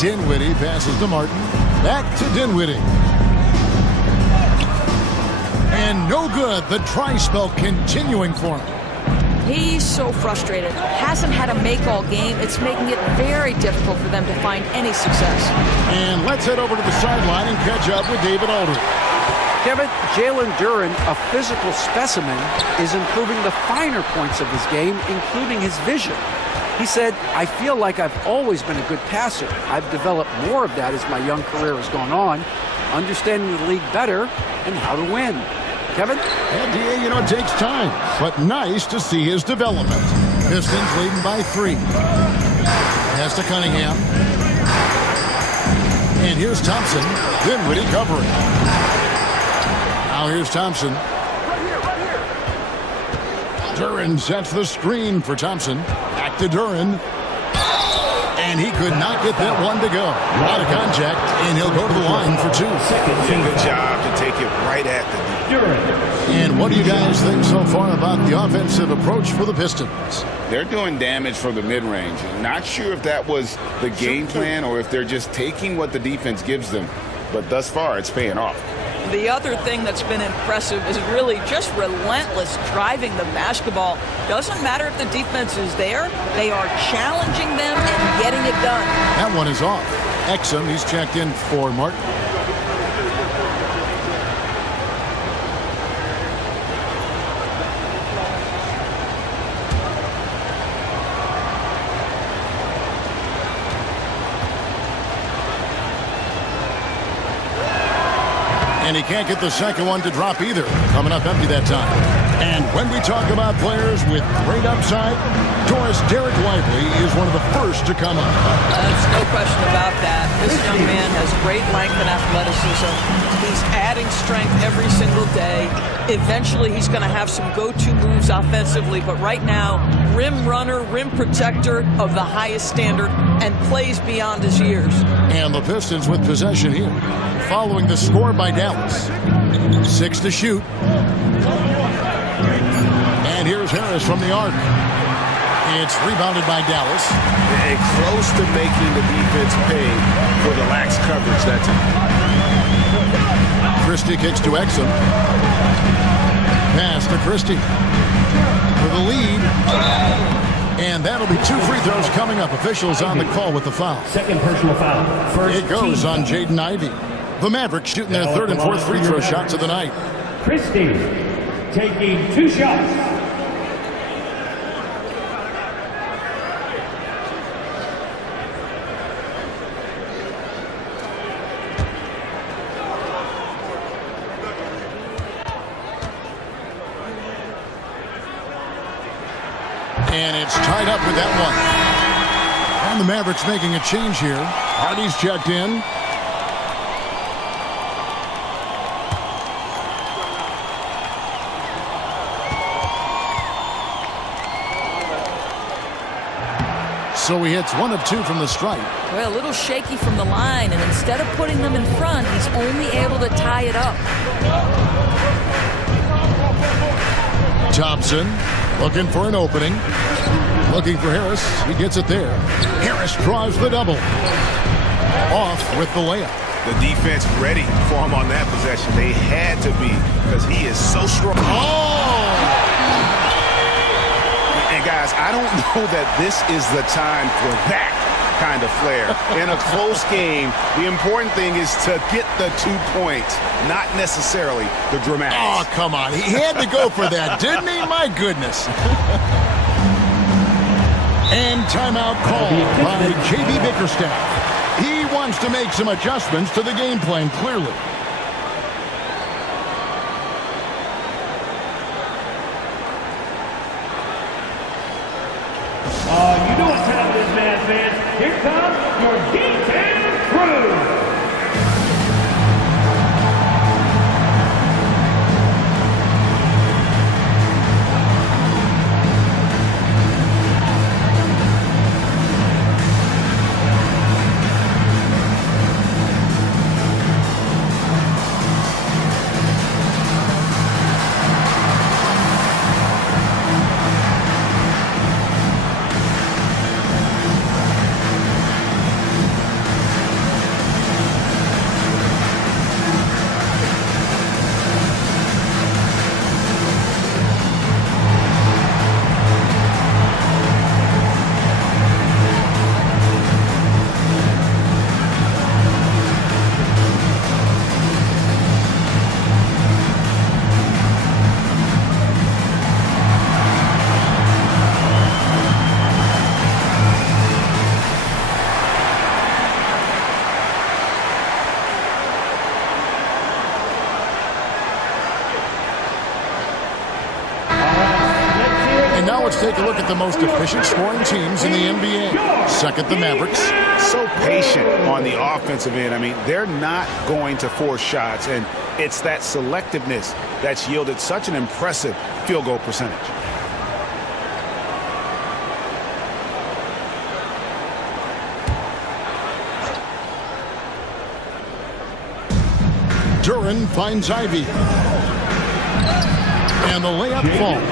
Dinwiddie passes to Martin. Back to Dinwiddie. And no good. The dry spell continuing for him. He's so frustrated. Hasn't had a make all game. It's making it very difficult for them to find any success. And let's head over to the sideline and catch up with David Aldridge. Kevin, Jalen Duren, a physical specimen, is improving the finer points of his game, including his vision. He said, I feel like I've always been a good passer. I've developed more of that as my young career has gone on, understanding the league better and how to win. Kevin? And DA, it takes time, but nice to see his development. Pistons leading by 3. Pass to Cunningham. And here's Thompson. Dinwiddie covering. Now here's Thompson. Duren sets the screen for Thompson. Back to Duren. And he could not get that one to go. Out of contact, and he'll go to the line for 2. Good job to take it right at the Duren. And what do you guys think so far about the offensive approach for the Pistons? They're doing damage from the mid-range. Not sure if that was the game plan or if they're just taking what the defense gives them. But thus far, it's paying off. The other thing that's been impressive is really just relentless driving the basketball. Doesn't matter if the defense is there. They are challenging them and getting it done. That one is off. Exum, he's checked in for Martin. And he can't get the second one to drop either. Coming up empty that time. And when we talk about players with great upside, Doris Derek Lively is one of the first to come up. That's no question about that. This young man has great length and athleticism. He's adding strength every single day. Eventually, he's going to have some go-to moves offensively. But right now, rim runner, rim protector of the highest standard, and plays beyond his years. And the Pistons with possession here, following the score by Dallas. 6 to shoot. And here's Harris from the arc. It's rebounded by Dallas. And close to making the defense pay for the lax coverage that time. Christie kicks to Exum. Pass to Christie. For the lead. And that'll be 2 free throws coming up. Officials on the call with the foul. Second personal foul. First It goes on Jaden Ivey. The Mavericks shooting their 3rd and 4th free throw shots of the night. Christie taking 2 shots. And it's tied up with that one. And the Mavericks making a change here. Hardy's checked in. So he hits 1 of 2 from the stripe. Well, a little shaky from the line, and instead of putting them in front, he's only able to tie it up. Thompson looking for an opening. Looking for Harris. He gets it there. Harris draws the double. Off with the layup. The defense ready for him on that possession. They had to be because he is so strong. Oh! And guys, I don't know that this is the time for that kind of flair. In a close game, the important thing is to get the 2 points, not necessarily the dramatics. Oh, come on. He had to go for that, didn't he? My goodness. And timeout called by J.B. Bickerstaff. He wants to make some adjustments to the game plan, clearly. You know what time it is, Mavs fans. Here comes your D-Town crew. And now let's take a look at the most efficient scoring teams in the NBA. Second, the Mavericks. So patient on the offensive end. I mean, they're not going to force shots, and it's that selectiveness that's yielded such an impressive field goal percentage. Duren finds Ivy. And the layup falls.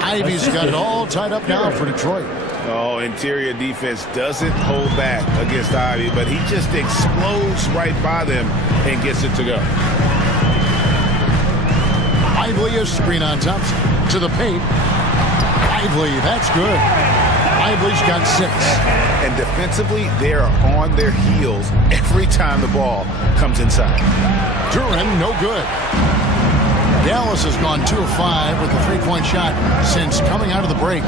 Ivy's got it all tied up now for Detroit. Oh, interior defense doesn't hold back against Ivy, but he just explodes right by them and gets it to go. Ivy is screen on Thompson. To the paint. Ivy, that's good. Ivy's got 6. And defensively, they are on their heels every time the ball comes inside. Duren, no good. Dallas has gone 2 of 5 with a 3-point shot since coming out of the break.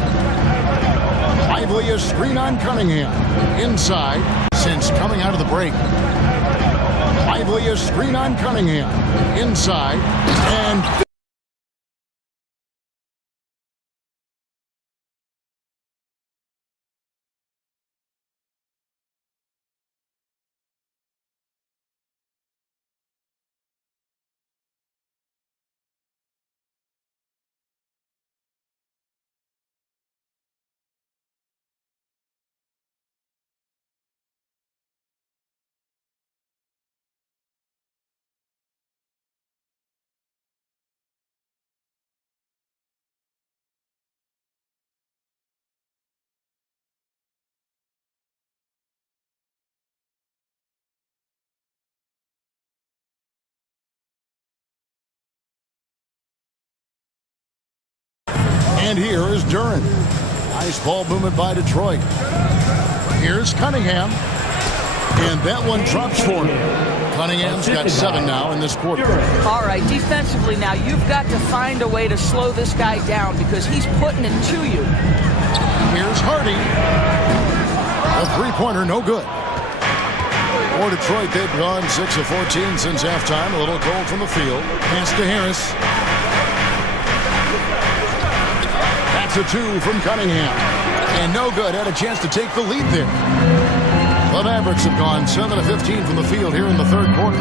Lively is screen on Cunningham. Inside since coming out of the break. Lively is screen on Cunningham. Inside and... And here is Duren. Nice ball movement by Detroit. Here's Cunningham. And that one drops for him. Cunningham's got 7 now in this quarter. All right, defensively now, you've got to find a way to slow this guy down because he's putting it to you. Here's Hardy. A three-pointer, no good. For Detroit, they've gone 6 of 14 since halftime. A little cold from the field. Pass to Harris. That's a 2 from Cunningham. And no good. Had a chance to take the lead there. The Mavericks have gone 7 of 15 from the field here in the third quarter.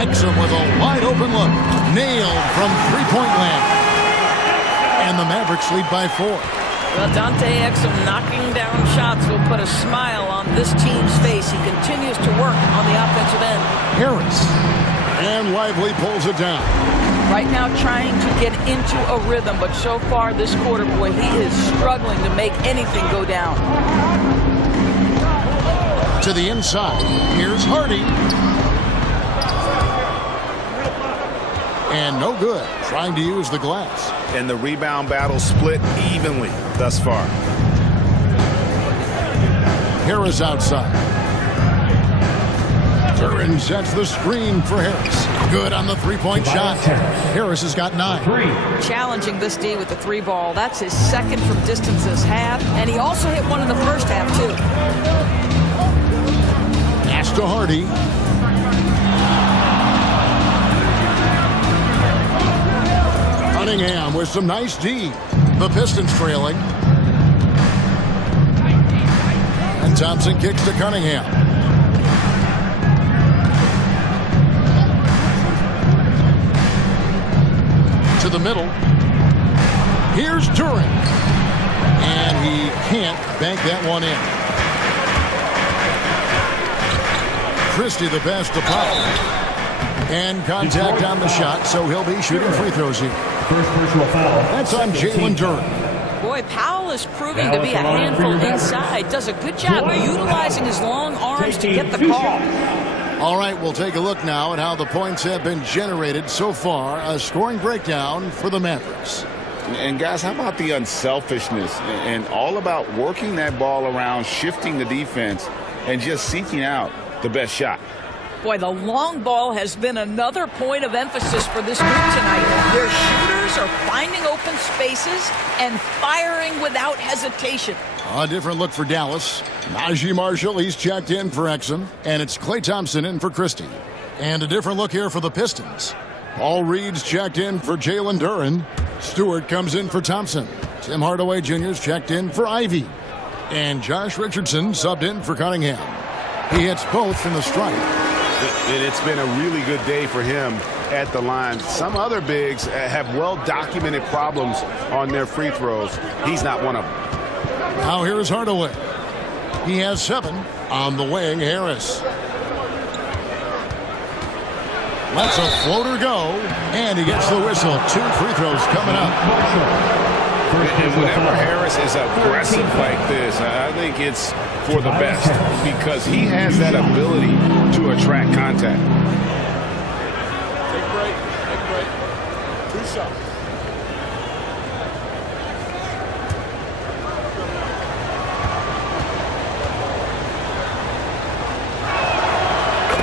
Exum with a wide-open look. Nailed from three-point land. And the Mavericks lead by 4. Well, Dante Exum knocking down shots will put a smile on this team's face. He continues to work on the offensive end. Harris. And Lively pulls it down. Right now trying to get into a rhythm, but so far this quarter, boy, he is struggling to make anything go down. To the inside. Here's Hardy. And no good. Trying to use the glass. And the rebound battle split evenly thus far. Harris outside. Duren sets the screen for Harris. Good on the three-point shot. Harris has got 9. Challenging this D with the 3 ball. That's his second from distance this half. And he also hit one in the first half, too. Pass to Hardy. Cunningham with some nice D. The Pistons trailing. And Thompson kicks to Cunningham. To the middle. Here's Duren. And he can't bank that one in. Christie the pass to Powell. And contact on the shot, so he'll be shooting free throws here. First personal foul. That's on Jalen Duren. Boy, Powell is proving to be a handful inside. Does a good job utilizing his long arms to get the call. All right, we'll take a look now at how the points have been generated so far. A scoring breakdown for the Mavericks. And guys, how about the unselfishness and all about working that ball around, shifting the defense, and just seeking out the best shot. Boy, the long ball has been another point of emphasis for this group tonight. Their shooters are finding open spaces and firing without hesitation. A different look for Dallas. Najee Marshall, he's checked in for Exum. And it's Klay Thompson in for Christie. And a different look here for the Pistons. Paul Reed's checked in for Jalen Duren. Stewart comes in for Thompson. Tim Hardaway Jr.'s checked in for Ivy. And Josh Richardson subbed in for Cunningham. He hits both from the stripe. And it's been a really good day for him at the line. Some other bigs have well-documented problems on their free throws. He's not one of them. Now here's Hardaway. He has 7 on the wing. Harris lets a floater go, and he gets the whistle. 2 free throws coming up. And whenever Harris is aggressive like this, I think it's for the best because he has that ability to attract contact. Take break. 2 shots.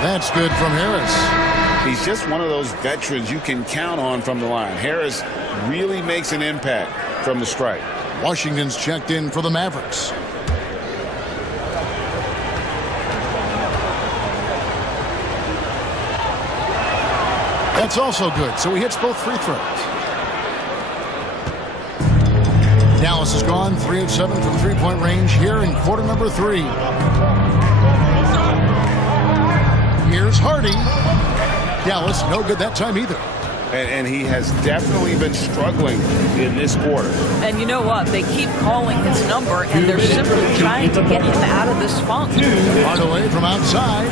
That's good from Harris. He's just one of those veterans you can count on from the line. Harris really makes an impact from the stripe. Washington's checked in for the Mavericks. That's also good, so he hits both free throws. Dallas has gone 3 of 7 from three-point range here in quarter number 3. Here's Hardy. Dallas, no good that time either. And he has definitely been struggling in this quarter. And you know what? They keep calling his number, and they're simply trying to get him out of this funk. Hardaway from outside,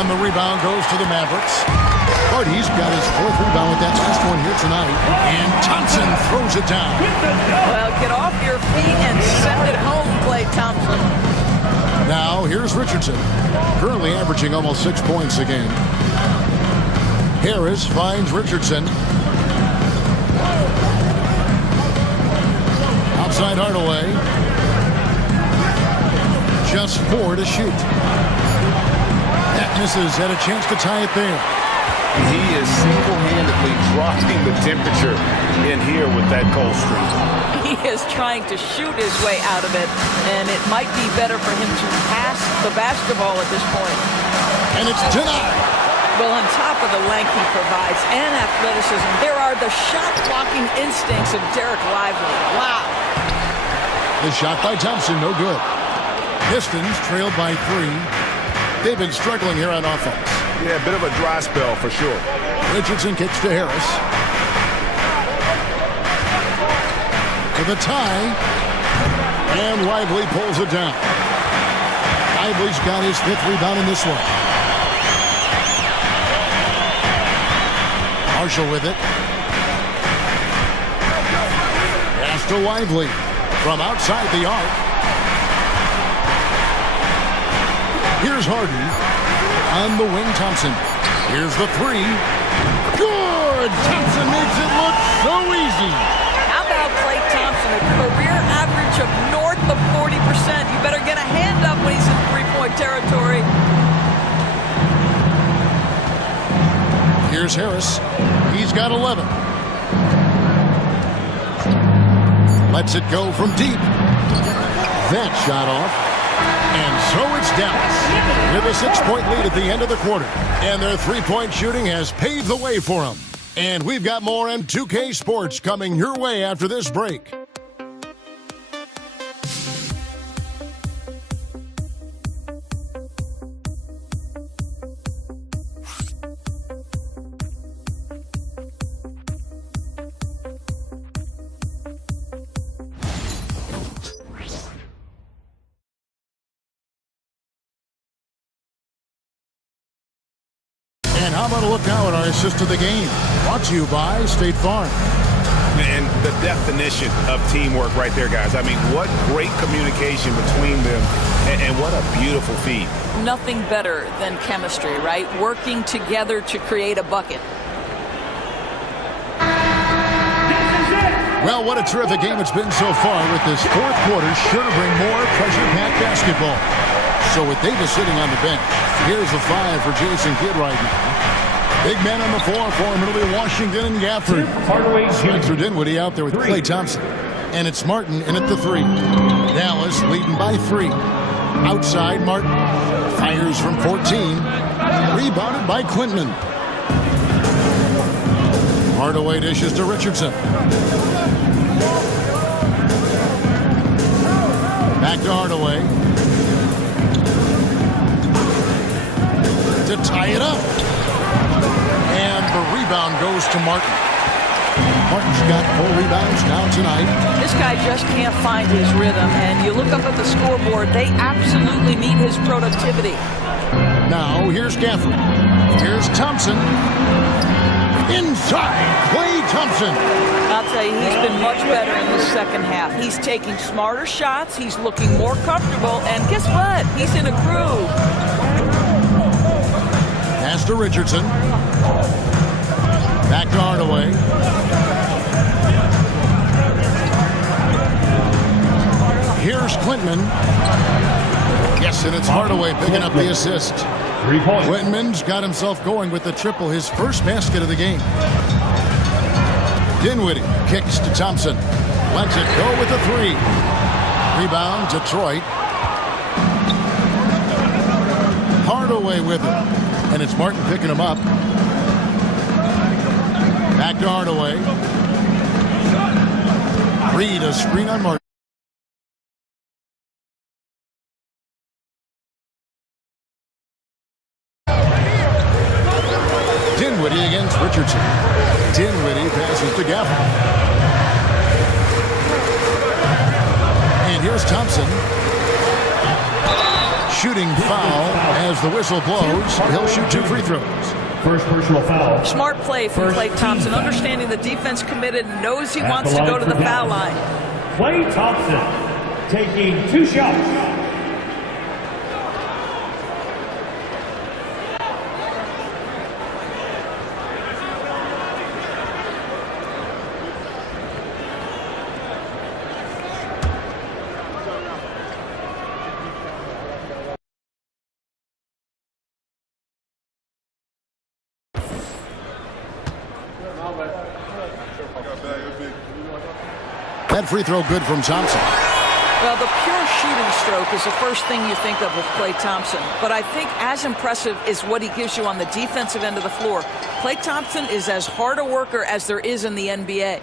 and the rebound goes to the Mavericks. Hardy's got his 4th rebound with that last one here tonight, and Thompson throws it down. Well, get off your feet and send it home, Klay Thompson. Now, here's Richardson, currently averaging almost 6 points a game. Harris finds Richardson. Outside Hardaway. Just 4 to shoot. That misses, had a chance to tie it there. He is single-handedly dropping the temperature in here with that cold streak. He is trying to shoot his way out of it, and it might be better for him to pass the basketball at this point. And it's denied. Well, on top of the length he provides and athleticism, there are the shot-blocking instincts of Derek Lively. Wow. The shot by Thompson, no good. Pistons trailed by 3. They've been struggling here on offense. Yeah, a bit of a dry spell for sure. Richardson kicks to Harris. For the tie. And Lively pulls it down. Lively's got his 5th rebound in this one. Marshall with it. to Lively from outside the arc. Here's Harden. On the wing, Thompson. Here's the three. Good! Thompson makes it look so easy. How about Klay Thompson, a career average of north of 40%? You better get a hand up when he's in three-point territory. Here's Harris. He's got 11. Lets it go from deep. That shot off. And so it's Dallas with a 6-point lead at the end of the quarter. And their three-point shooting has paved the way for them. And we've got more M2K Sports coming your way after this break. And how about a look now at our assist of the game? Brought to you by State Farm. And the definition of teamwork right there, guys. I mean, what great communication between them, and what a beautiful feed. Nothing better than chemistry, right? Working together to create a bucket. Well, what a terrific game it's been so far, with this fourth quarter sure to bring more pressure-packed basketball. So with Davis sitting on the bench, here's the 5 for Jason Kidd right now. Big man on the floor for him. It'll be Washington and Gafford. Spencer Dinwiddie out there with Klay Thompson. And it's Martin in at the 3. Dallas leading by 3. Outside, Martin fires from 14. Rebounded by Quintman. Hardaway dishes to Richardson. Back to Hardaway. To tie it up. And the rebound goes to Martin. Martin's got 4 rebounds now tonight. This guy just can't find his rhythm, and you look up at the scoreboard, they absolutely meet his productivity. Now here's Gafford. Here's Thompson. Inside, Klay Thompson. I'll tell you, he's been much better in the second half. He's taking smarter shots, he's looking more comfortable, and guess what? He's in a groove. Pass to Richardson. Back to Hardaway. Here's Quintman. Yes, and it's Hardaway picking up the assist. Quintman's got himself going with the triple, his first basket of the game. Dinwiddie kicks to Thompson. Lets it go with the 3. Rebound, Detroit. Hardaway with it. And it's Martin picking him up. Back to Hardaway. Reed, a screen on Martin. Dinwiddie against Richardson. Dinwiddie passes to Gafford. And here's Thompson. Shooting foul as the whistle blows. He'll shoot 2 free throws. First personal foul. Smart play from Klay Thompson, understanding the defense committed, knows he wants to go to the foul line. Klay Thompson taking 2 shots. That free throw good from Thompson. Well, the pure shooting stroke is the first thing you think of with Klay Thompson. But I think as impressive is what he gives you on the defensive end of the floor. Klay Thompson is as hard a worker as there is in the NBA.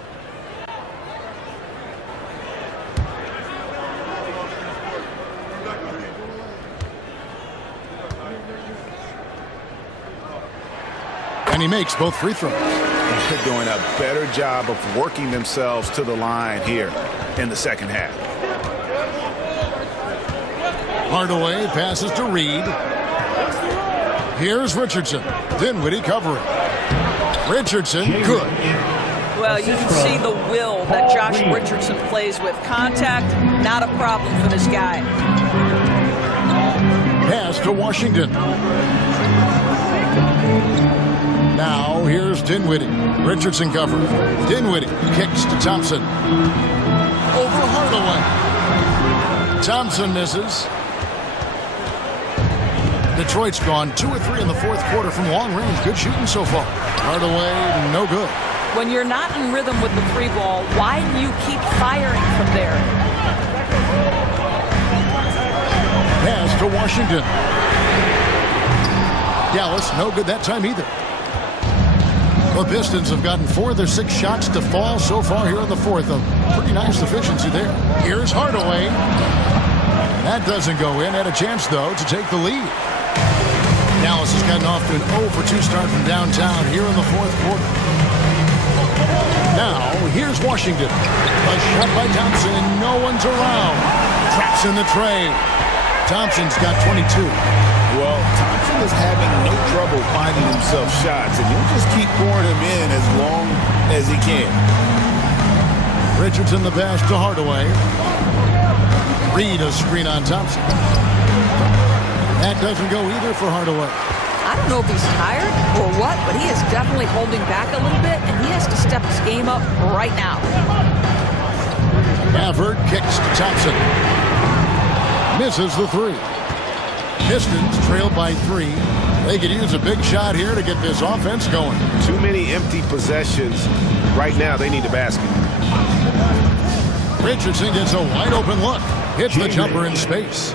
And he makes both free throws. They're doing a better job of working themselves to the line here in the second half. Hardaway passes to Reed. Here's Richardson. Dinwiddie covering. Richardson, good. Well, you can see the will that Josh Richardson plays with. Contact, not a problem for this guy. Pass to Washington. Now here's Dinwiddie. Richardson covered. Dinwiddie kicks to Thompson. Over Hardaway. Thompson misses. Detroit's gone 2 or 3 in the fourth quarter from long range. Good shooting so far. Hardaway, no good. When you're not in rhythm with the free ball, why do you keep firing from there? Pass to Washington. Dallas, no good that time either. The Pistons have gotten 4 of their 6 shots to fall so far here in the fourth. A pretty nice efficiency there. Here's Hardaway. That doesn't go in. Had a chance, though, to take the lead. Dallas has gotten off to an 0 for 2 start from downtown here in the fourth quarter. Now, here's Washington. A shot by Thompson, and no one's around. Traps in the tray. Thompson's got 22. Well, Thompson is having no trouble finding himself shots, and he'll just keep pouring them in as long as he can. Richardson the pass to Hardaway. Reed a screen on Thompson. That doesn't go either for Hardaway. I don't know if he's tired or what, but he is definitely holding back a little bit, and he has to step his game up right now. Havard kicks to Thompson. Misses the 3. Pistons trailed by 3. They could use a big shot here to get this offense going. Too many empty possessions. Right now, they need a basket. Richardson gets a wide open look. Hits the jumper in space.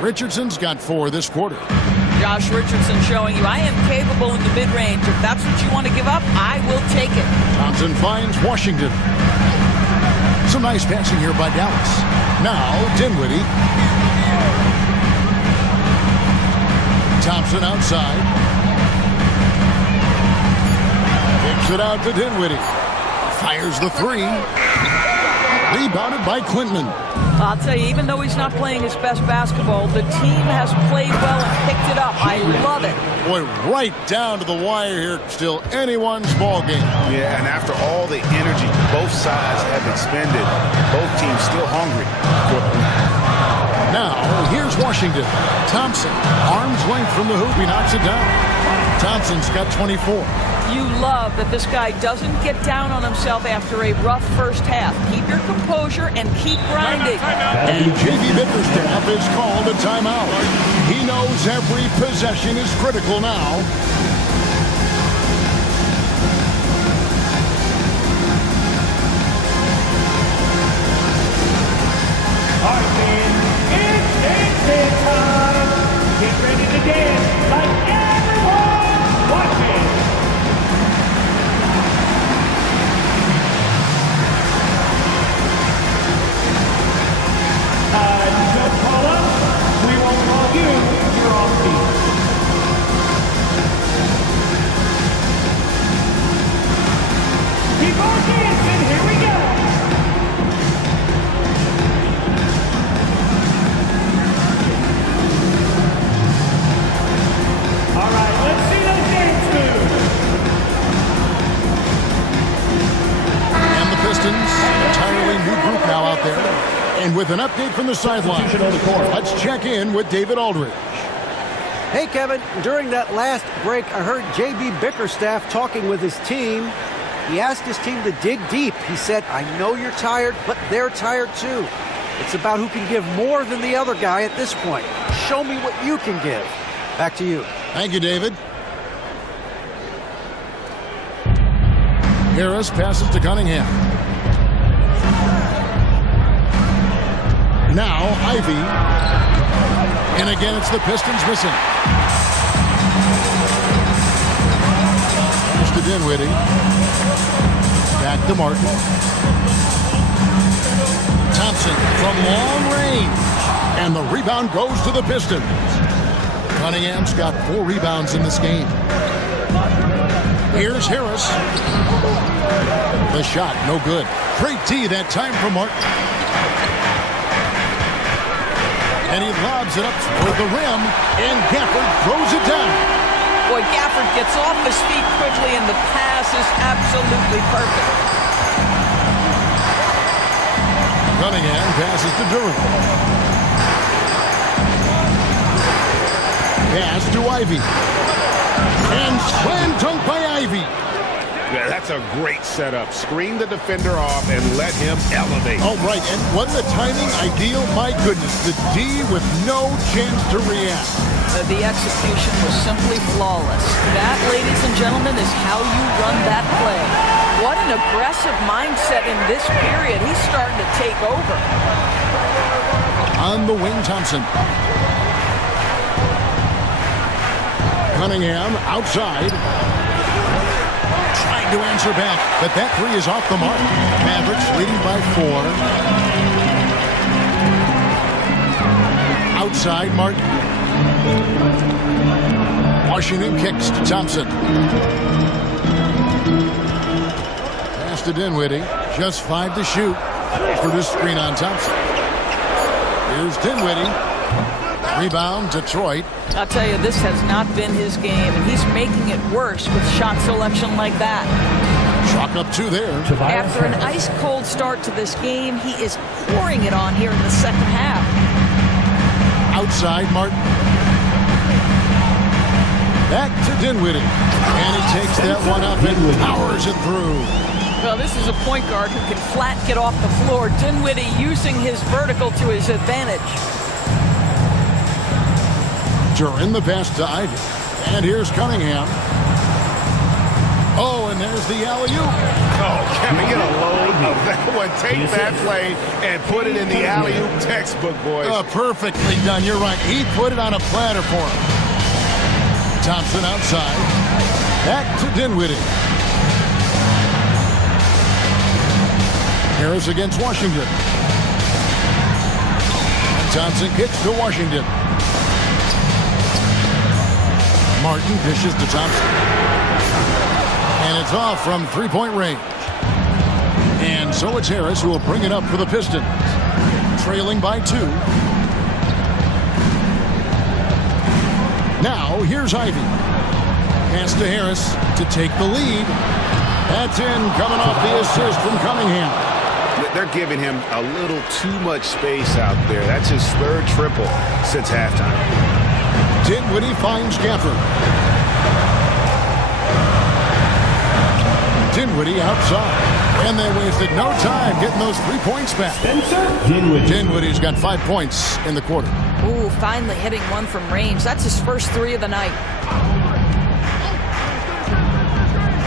Richardson's got 4 this quarter. Josh Richardson showing you I am capable in the mid-range. If that's what you want to give up, I will take it. Thompson finds Washington. Some nice passing here by Dallas. Now Dinwiddie. Thompson outside. Kicks it out to Dinwiddie. Fires the 3. Rebounded by Quintman. I'll tell you, even though he's not playing his best basketball, the team has played well and picked it up. I love it. Boy, right down to the wire here. Still anyone's ball game. Yeah, and after all the energy both sides have expended, both teams still hungry for the win. Now, here's Washington. Thompson, arm's length from the hoop. He knocks it down. Thompson's got 24. You love that this guy doesn't get down on himself after a rough first half. Keep your composure and keep grinding. And J.B. Bickerstaff is called a timeout. He knows every possession is critical now. All right, fans, it's dance time. Get ready to dance like everyone watching. Don't call us, we won't call you. You're off beat. Keep on dancing. Here we go. All right, let's see those dance moves. And the Pistons, entirely new group now out there. And with an update from the sideline, let's check in with David Aldridge. Hey, Kevin. During that last break, I heard J.B. Bickerstaff talking with his team. He asked his team to dig deep. He said, I know you're tired, but they're tired too. It's about who can give more than the other guy at this point. Show me what you can give. Back to you. Thank you, David. Harris passes to Cunningham. Now, Ivy. And again, it's the Pistons missing. Here's to Dinwiddie. Back to Martin. Thompson from long range. And the rebound goes to the Pistons. Cunningham's got 4 rebounds in this game. Here's Harris. The shot, no good. Great D that time for Martin. And he lobs it up toward the rim, and Gafford throws it down. Boy, Gafford gets off his feet quickly, and the pass is absolutely perfect. Cunningham passes to Durham. Pass to Ivy. And slam dunk by Ivy. Yeah, that's a great setup. Screen the defender off and let him elevate. Oh, right. And wasn't the timing ideal? My goodness. The D with no chance to react. The execution was simply flawless. That, ladies and gentlemen, is how you run that play. What an aggressive mindset in this period. He's starting to take over. On the wing, Thompson. Cunningham outside. Trying to answer back, but that three is off the mark. Mavericks leading by 4. Outside, Martin. Washington kicks to Thompson. Pass to Dinwiddie. Just 5 to shoot. For this screen on Thompson. Here's Dinwiddie. Rebound, Detroit. I'll tell you, this has not been his game, and he's making it worse with shot selection like that. Chalk up 2 there. After an ice-cold start to this game, he is pouring it on here in the second half. Outside, Martin. Back to Dinwiddie. And he takes that one up and powers it through. Well, this is a point guard who can flat get off the floor. Dinwiddie using his vertical to his advantage. In the pass to Ivy. And here's Cunningham. Oh, and there's the alley-oop. Oh, can we get a load of that one? Take that play and put it in the alley-oop textbook, boys. Perfectly done. You're right. He put it on a platter for him. Thompson outside. Back to Dinwiddie. Harris against Washington. And Thompson kicks to Washington. Martin dishes to Thompson. And it's off from three-point range. And so it's Harris who will bring it up for the Pistons. Trailing by 2. Now, here's Ivy. Pass to Harris to take the lead. That's in, coming off the assist from Cunningham. They're giving him a little too much space out there. That's his 3rd triple since halftime. Dinwiddie finds Gafford. Dinwiddie outside. And they wasted no time getting those 3 points back. Dinwiddie's got 5 points in the quarter. Ooh, finally hitting one from range. That's his first 3 of the night.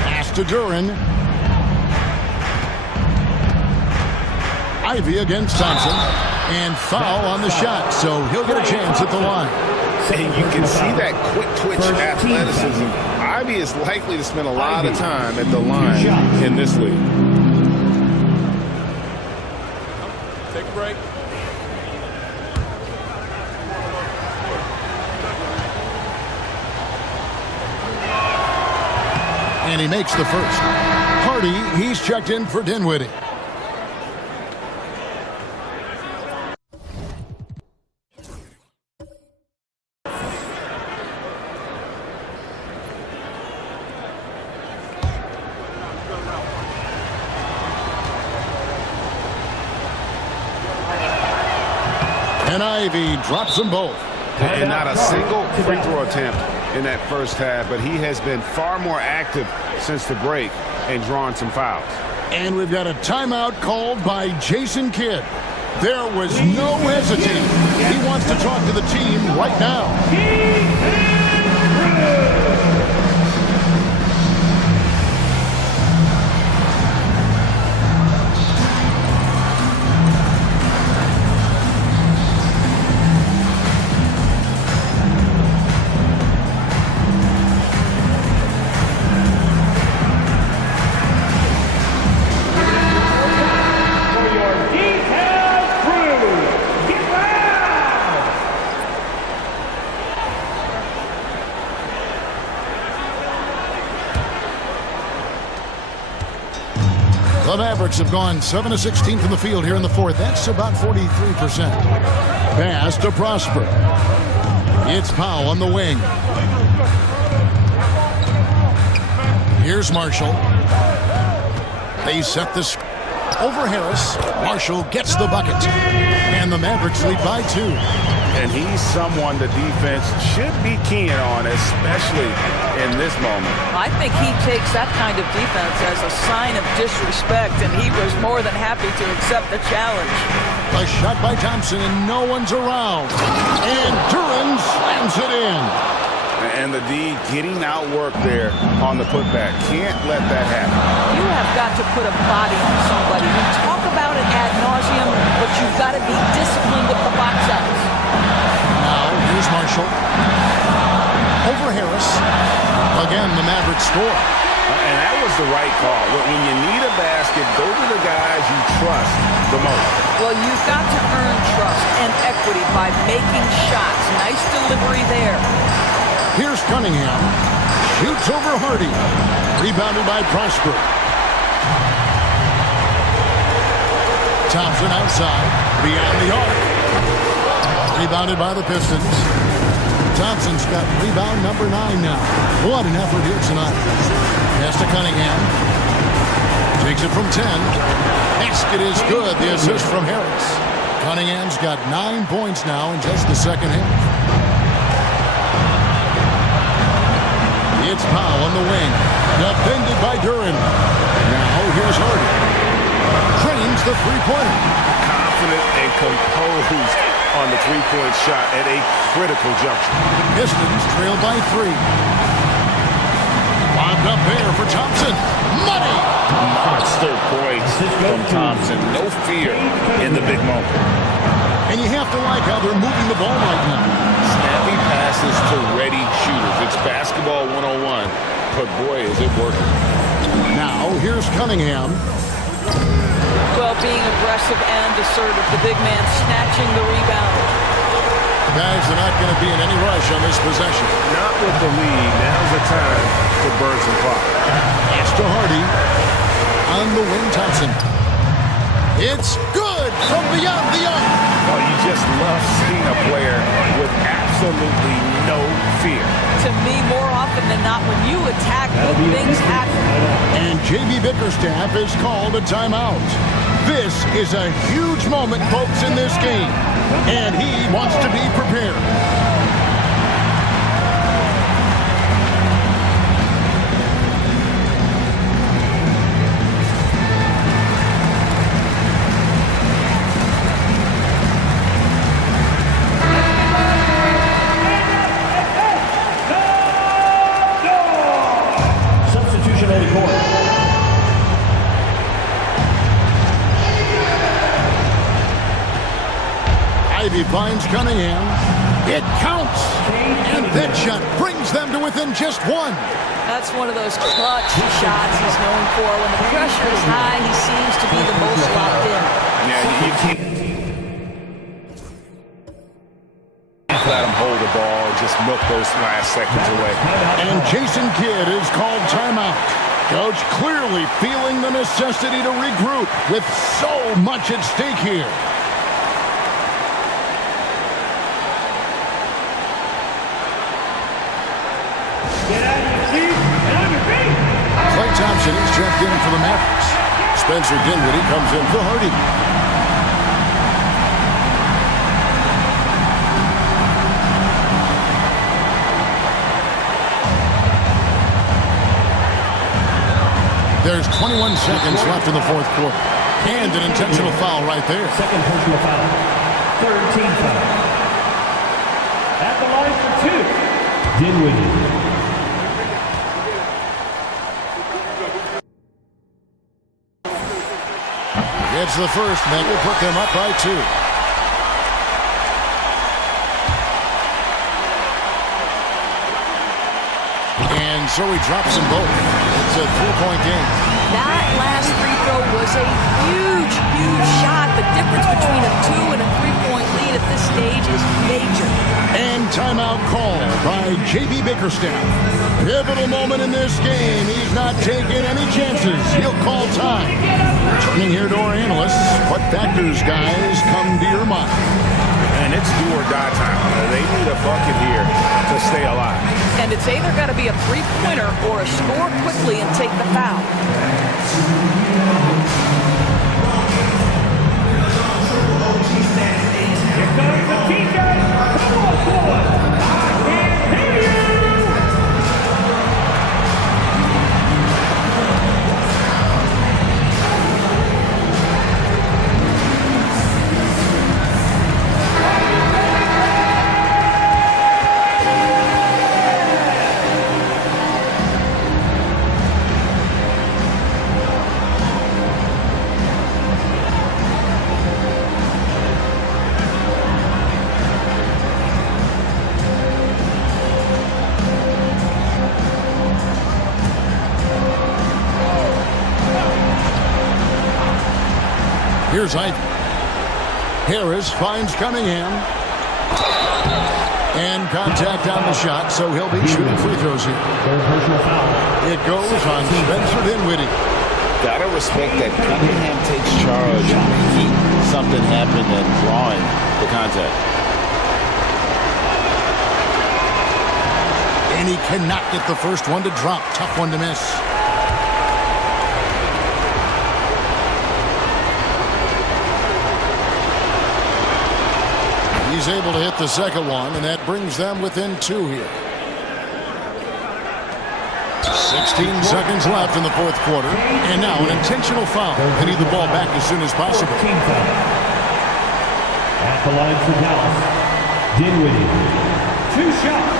Pass to Duran. Ivy against Thompson. And foul on the shot, so he'll get a chance at the line. And you can see that quick twitch athleticism. Ivy is likely to spend a lot of time at the line in this league. Take a break. And he makes the first. Hardy, he's checked in for Dinwiddie. And Ivy drops them both. And not a single free throw attempt in that first half, but he has been far more active since the break and drawn some fouls. And we've got a timeout called by Jason Kidd. There was no hesitating. He wants to talk to the team right now. The Mavericks have gone 7 of 16 from the field here in the 4th. That's about 43%. Pass to Prosper. It's Powell on the wing. Here's Marshall. They set this over Harris. Marshall gets the bucket. And the Mavericks lead by 2. And he's someone the defense should be keen on, especially in this moment. I think he takes that kind of defense as a sign of disrespect, and he was more than happy to accept the challenge. A shot by Thompson, and no one's around. And Duren slams it in. And the D getting outworked there on the putback. Can't let that happen. You have got to put a body on somebody. We talk about it ad nauseum, but you've got to be disciplined with the box outs. Now, here's Marshall. Over Harris. Again, the Mavericks score. And that was the right call. When you need a basket, those are the guys you trust the most. Well, you've got to earn trust and equity by making shots. Nice delivery there. Here's Cunningham. Shoots over Hardy. Rebounded by Prosper. Thompson outside. Beyond the arc. Rebounded by the Pistons. Thompson's got rebound number 9 now. What an effort here tonight. Pass to Cunningham. Takes it from 10. Basket is good. The assist from Harris. Cunningham's got 9 points now in just the second half. It's Powell on the wing. Defended by Duren. Now here's Hardy. Trains the three-pointer. Confident and composed on the three-point shot at a critical juncture. Pistons trail by 3. Lobbed up there for Thompson. Money! Monster points from Thompson. No fear in the big moment. And you have to like how they're moving the ball right now. Snappy passes to ready shooters. It's basketball 101, but boy, is it working. Now, here's Cunningham. Well, being aggressive and assertive, the big man snatching the rebound. Guys are not going to be in any rush on this possession. Not with the lead. Now's the time to burn some clock. Pass to Hardy. On the wing, Thompson. It's good from beyond the arc. Oh, you just love seeing a player with absolutely no fear. To me, more often than not, when you attack, good things happen. And J.B. Bickerstaff is called a timeout. This is a huge moment, folks, in this game. And he wants to be prepared. Substitution on the court. Ivy finds Cunningham. It counts. And that shot brings them to within just 1. That's one of those clutch shots he's known for. When the pressure is high, he seems to be the most locked in. Yeah, you can't let him hold the ball, just milk those last seconds away. And Jason Kidd is called timeout. Coach clearly feeling the necessity to regroup with so much at stake here. Get out of your seat and on your feet. Klay Thompson is checked in for the Mavericks. Spencer Dinwiddie comes in for Hardy. There's 21 seconds left in the fourth quarter. And an intentional foul right there. Second personal foul. Third team foul. At the line for 2. Dinwiddie. It's the first, and that will put them up by 2. And so he drops them both. It's a 3-point game. That last free throw was a huge, huge shot. The difference between a 2 and a 3-point lead at this stage is major. And timeout called by J.B. Bickerstaff. Pivotal moment in this game. He's not taking any chances. He'll call time. Turning here to our analysts. What factors, guys, come to your mind? And it's do or die time. They need a bucket here to stay alive. And it's It's either got to be a three-pointer or a score quickly and take the foul. Here comes the teacher. Come on, boy. I can hear you. Here's Ivy. Harris finds Cunningham. And contact on the shot, so he'll be shooting free throws here. It goes on Spencer Dinwiddie. Gotta respect that Cunningham takes charge and making something happen and drawing the contact. And he cannot get the first one to drop. Tough one to miss. He's able to hit the second one, and that brings them within 2 here. 16 seconds left in the fourth quarter. And now an intentional foul. They need the ball back as soon as possible. At the line for Dallas, Dinwiddie. 2 shots.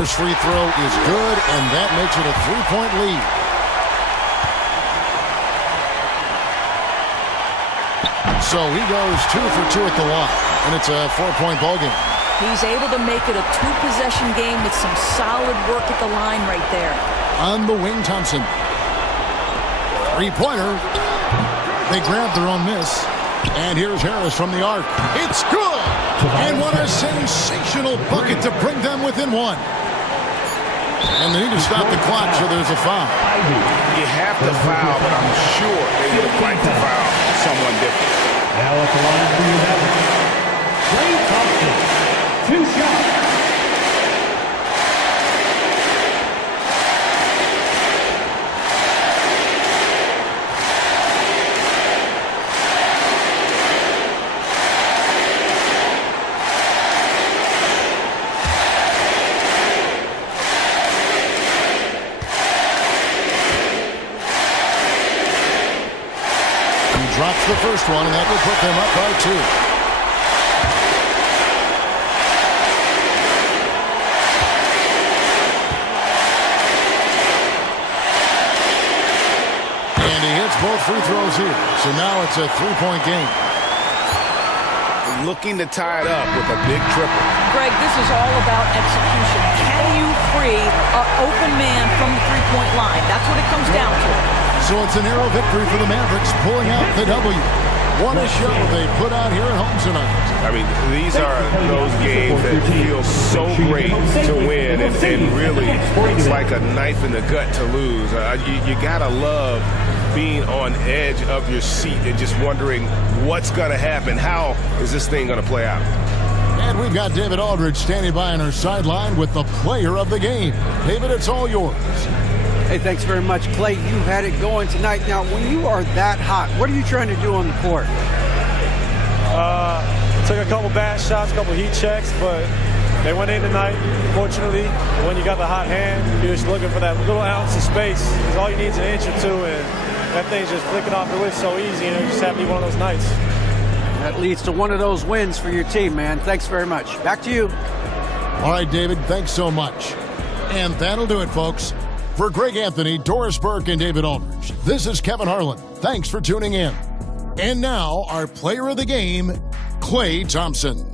First free throw is good, and that makes it a 3-point lead. So he goes 2 for 2 at the line, and it's a 4-point ball game. He's able to make it a 2-possession game with some solid work at the line right there. On the wing, Thompson. Three-pointer. They grab their own miss. And here's Harris from the arc. It's good! And what a sensational bucket to bring them within 1. And they need to stop the clock, so there's a foul. You have to foul, but I'm sure they would have liked to foul someone different. Now at the line for your Mavericks, Klay Thompson. 2 shots. Drops the first one, and that will put them up by 2. And he hits both free throws here. So now it's a 3-point game. Looking to tie it up with a big triple. Greg, this is all about execution. Can you free an open man from the three-point line? That's what it comes down to. So it's a narrow victory for the Mavericks, pulling out the W. What a show they put out here at home tonight. I mean, these are those games that feel so great to win, and really, it's like a knife in the gut to lose. You gotta love being on edge of your seat and just wondering what's gonna happen. How is this thing gonna play out? And we've got David Aldridge standing by on our sideline with the player of the game. David, it's all yours. Hey, thanks very much, Klay. You had it going tonight. Now, when you are that hot, what are you trying to do on the court? Took a couple bad shots, a couple heat checks, but they went in tonight, fortunately. When you got the hot hand, you're just looking for that little ounce of space. Because all you need is an inch or 2, and that thing's just flicking off the wrist so easy, and it just happened to be one of those nights. That leads to one of those wins for your team, man. Thanks very much. Back to you. All right, David, thanks so much. And that'll do it, folks. For Greg Anthony, Doris Burke, and David Aldridge, this is Kevin Harlan. Thanks for tuning in. And now, our player of the game, Klay Thompson.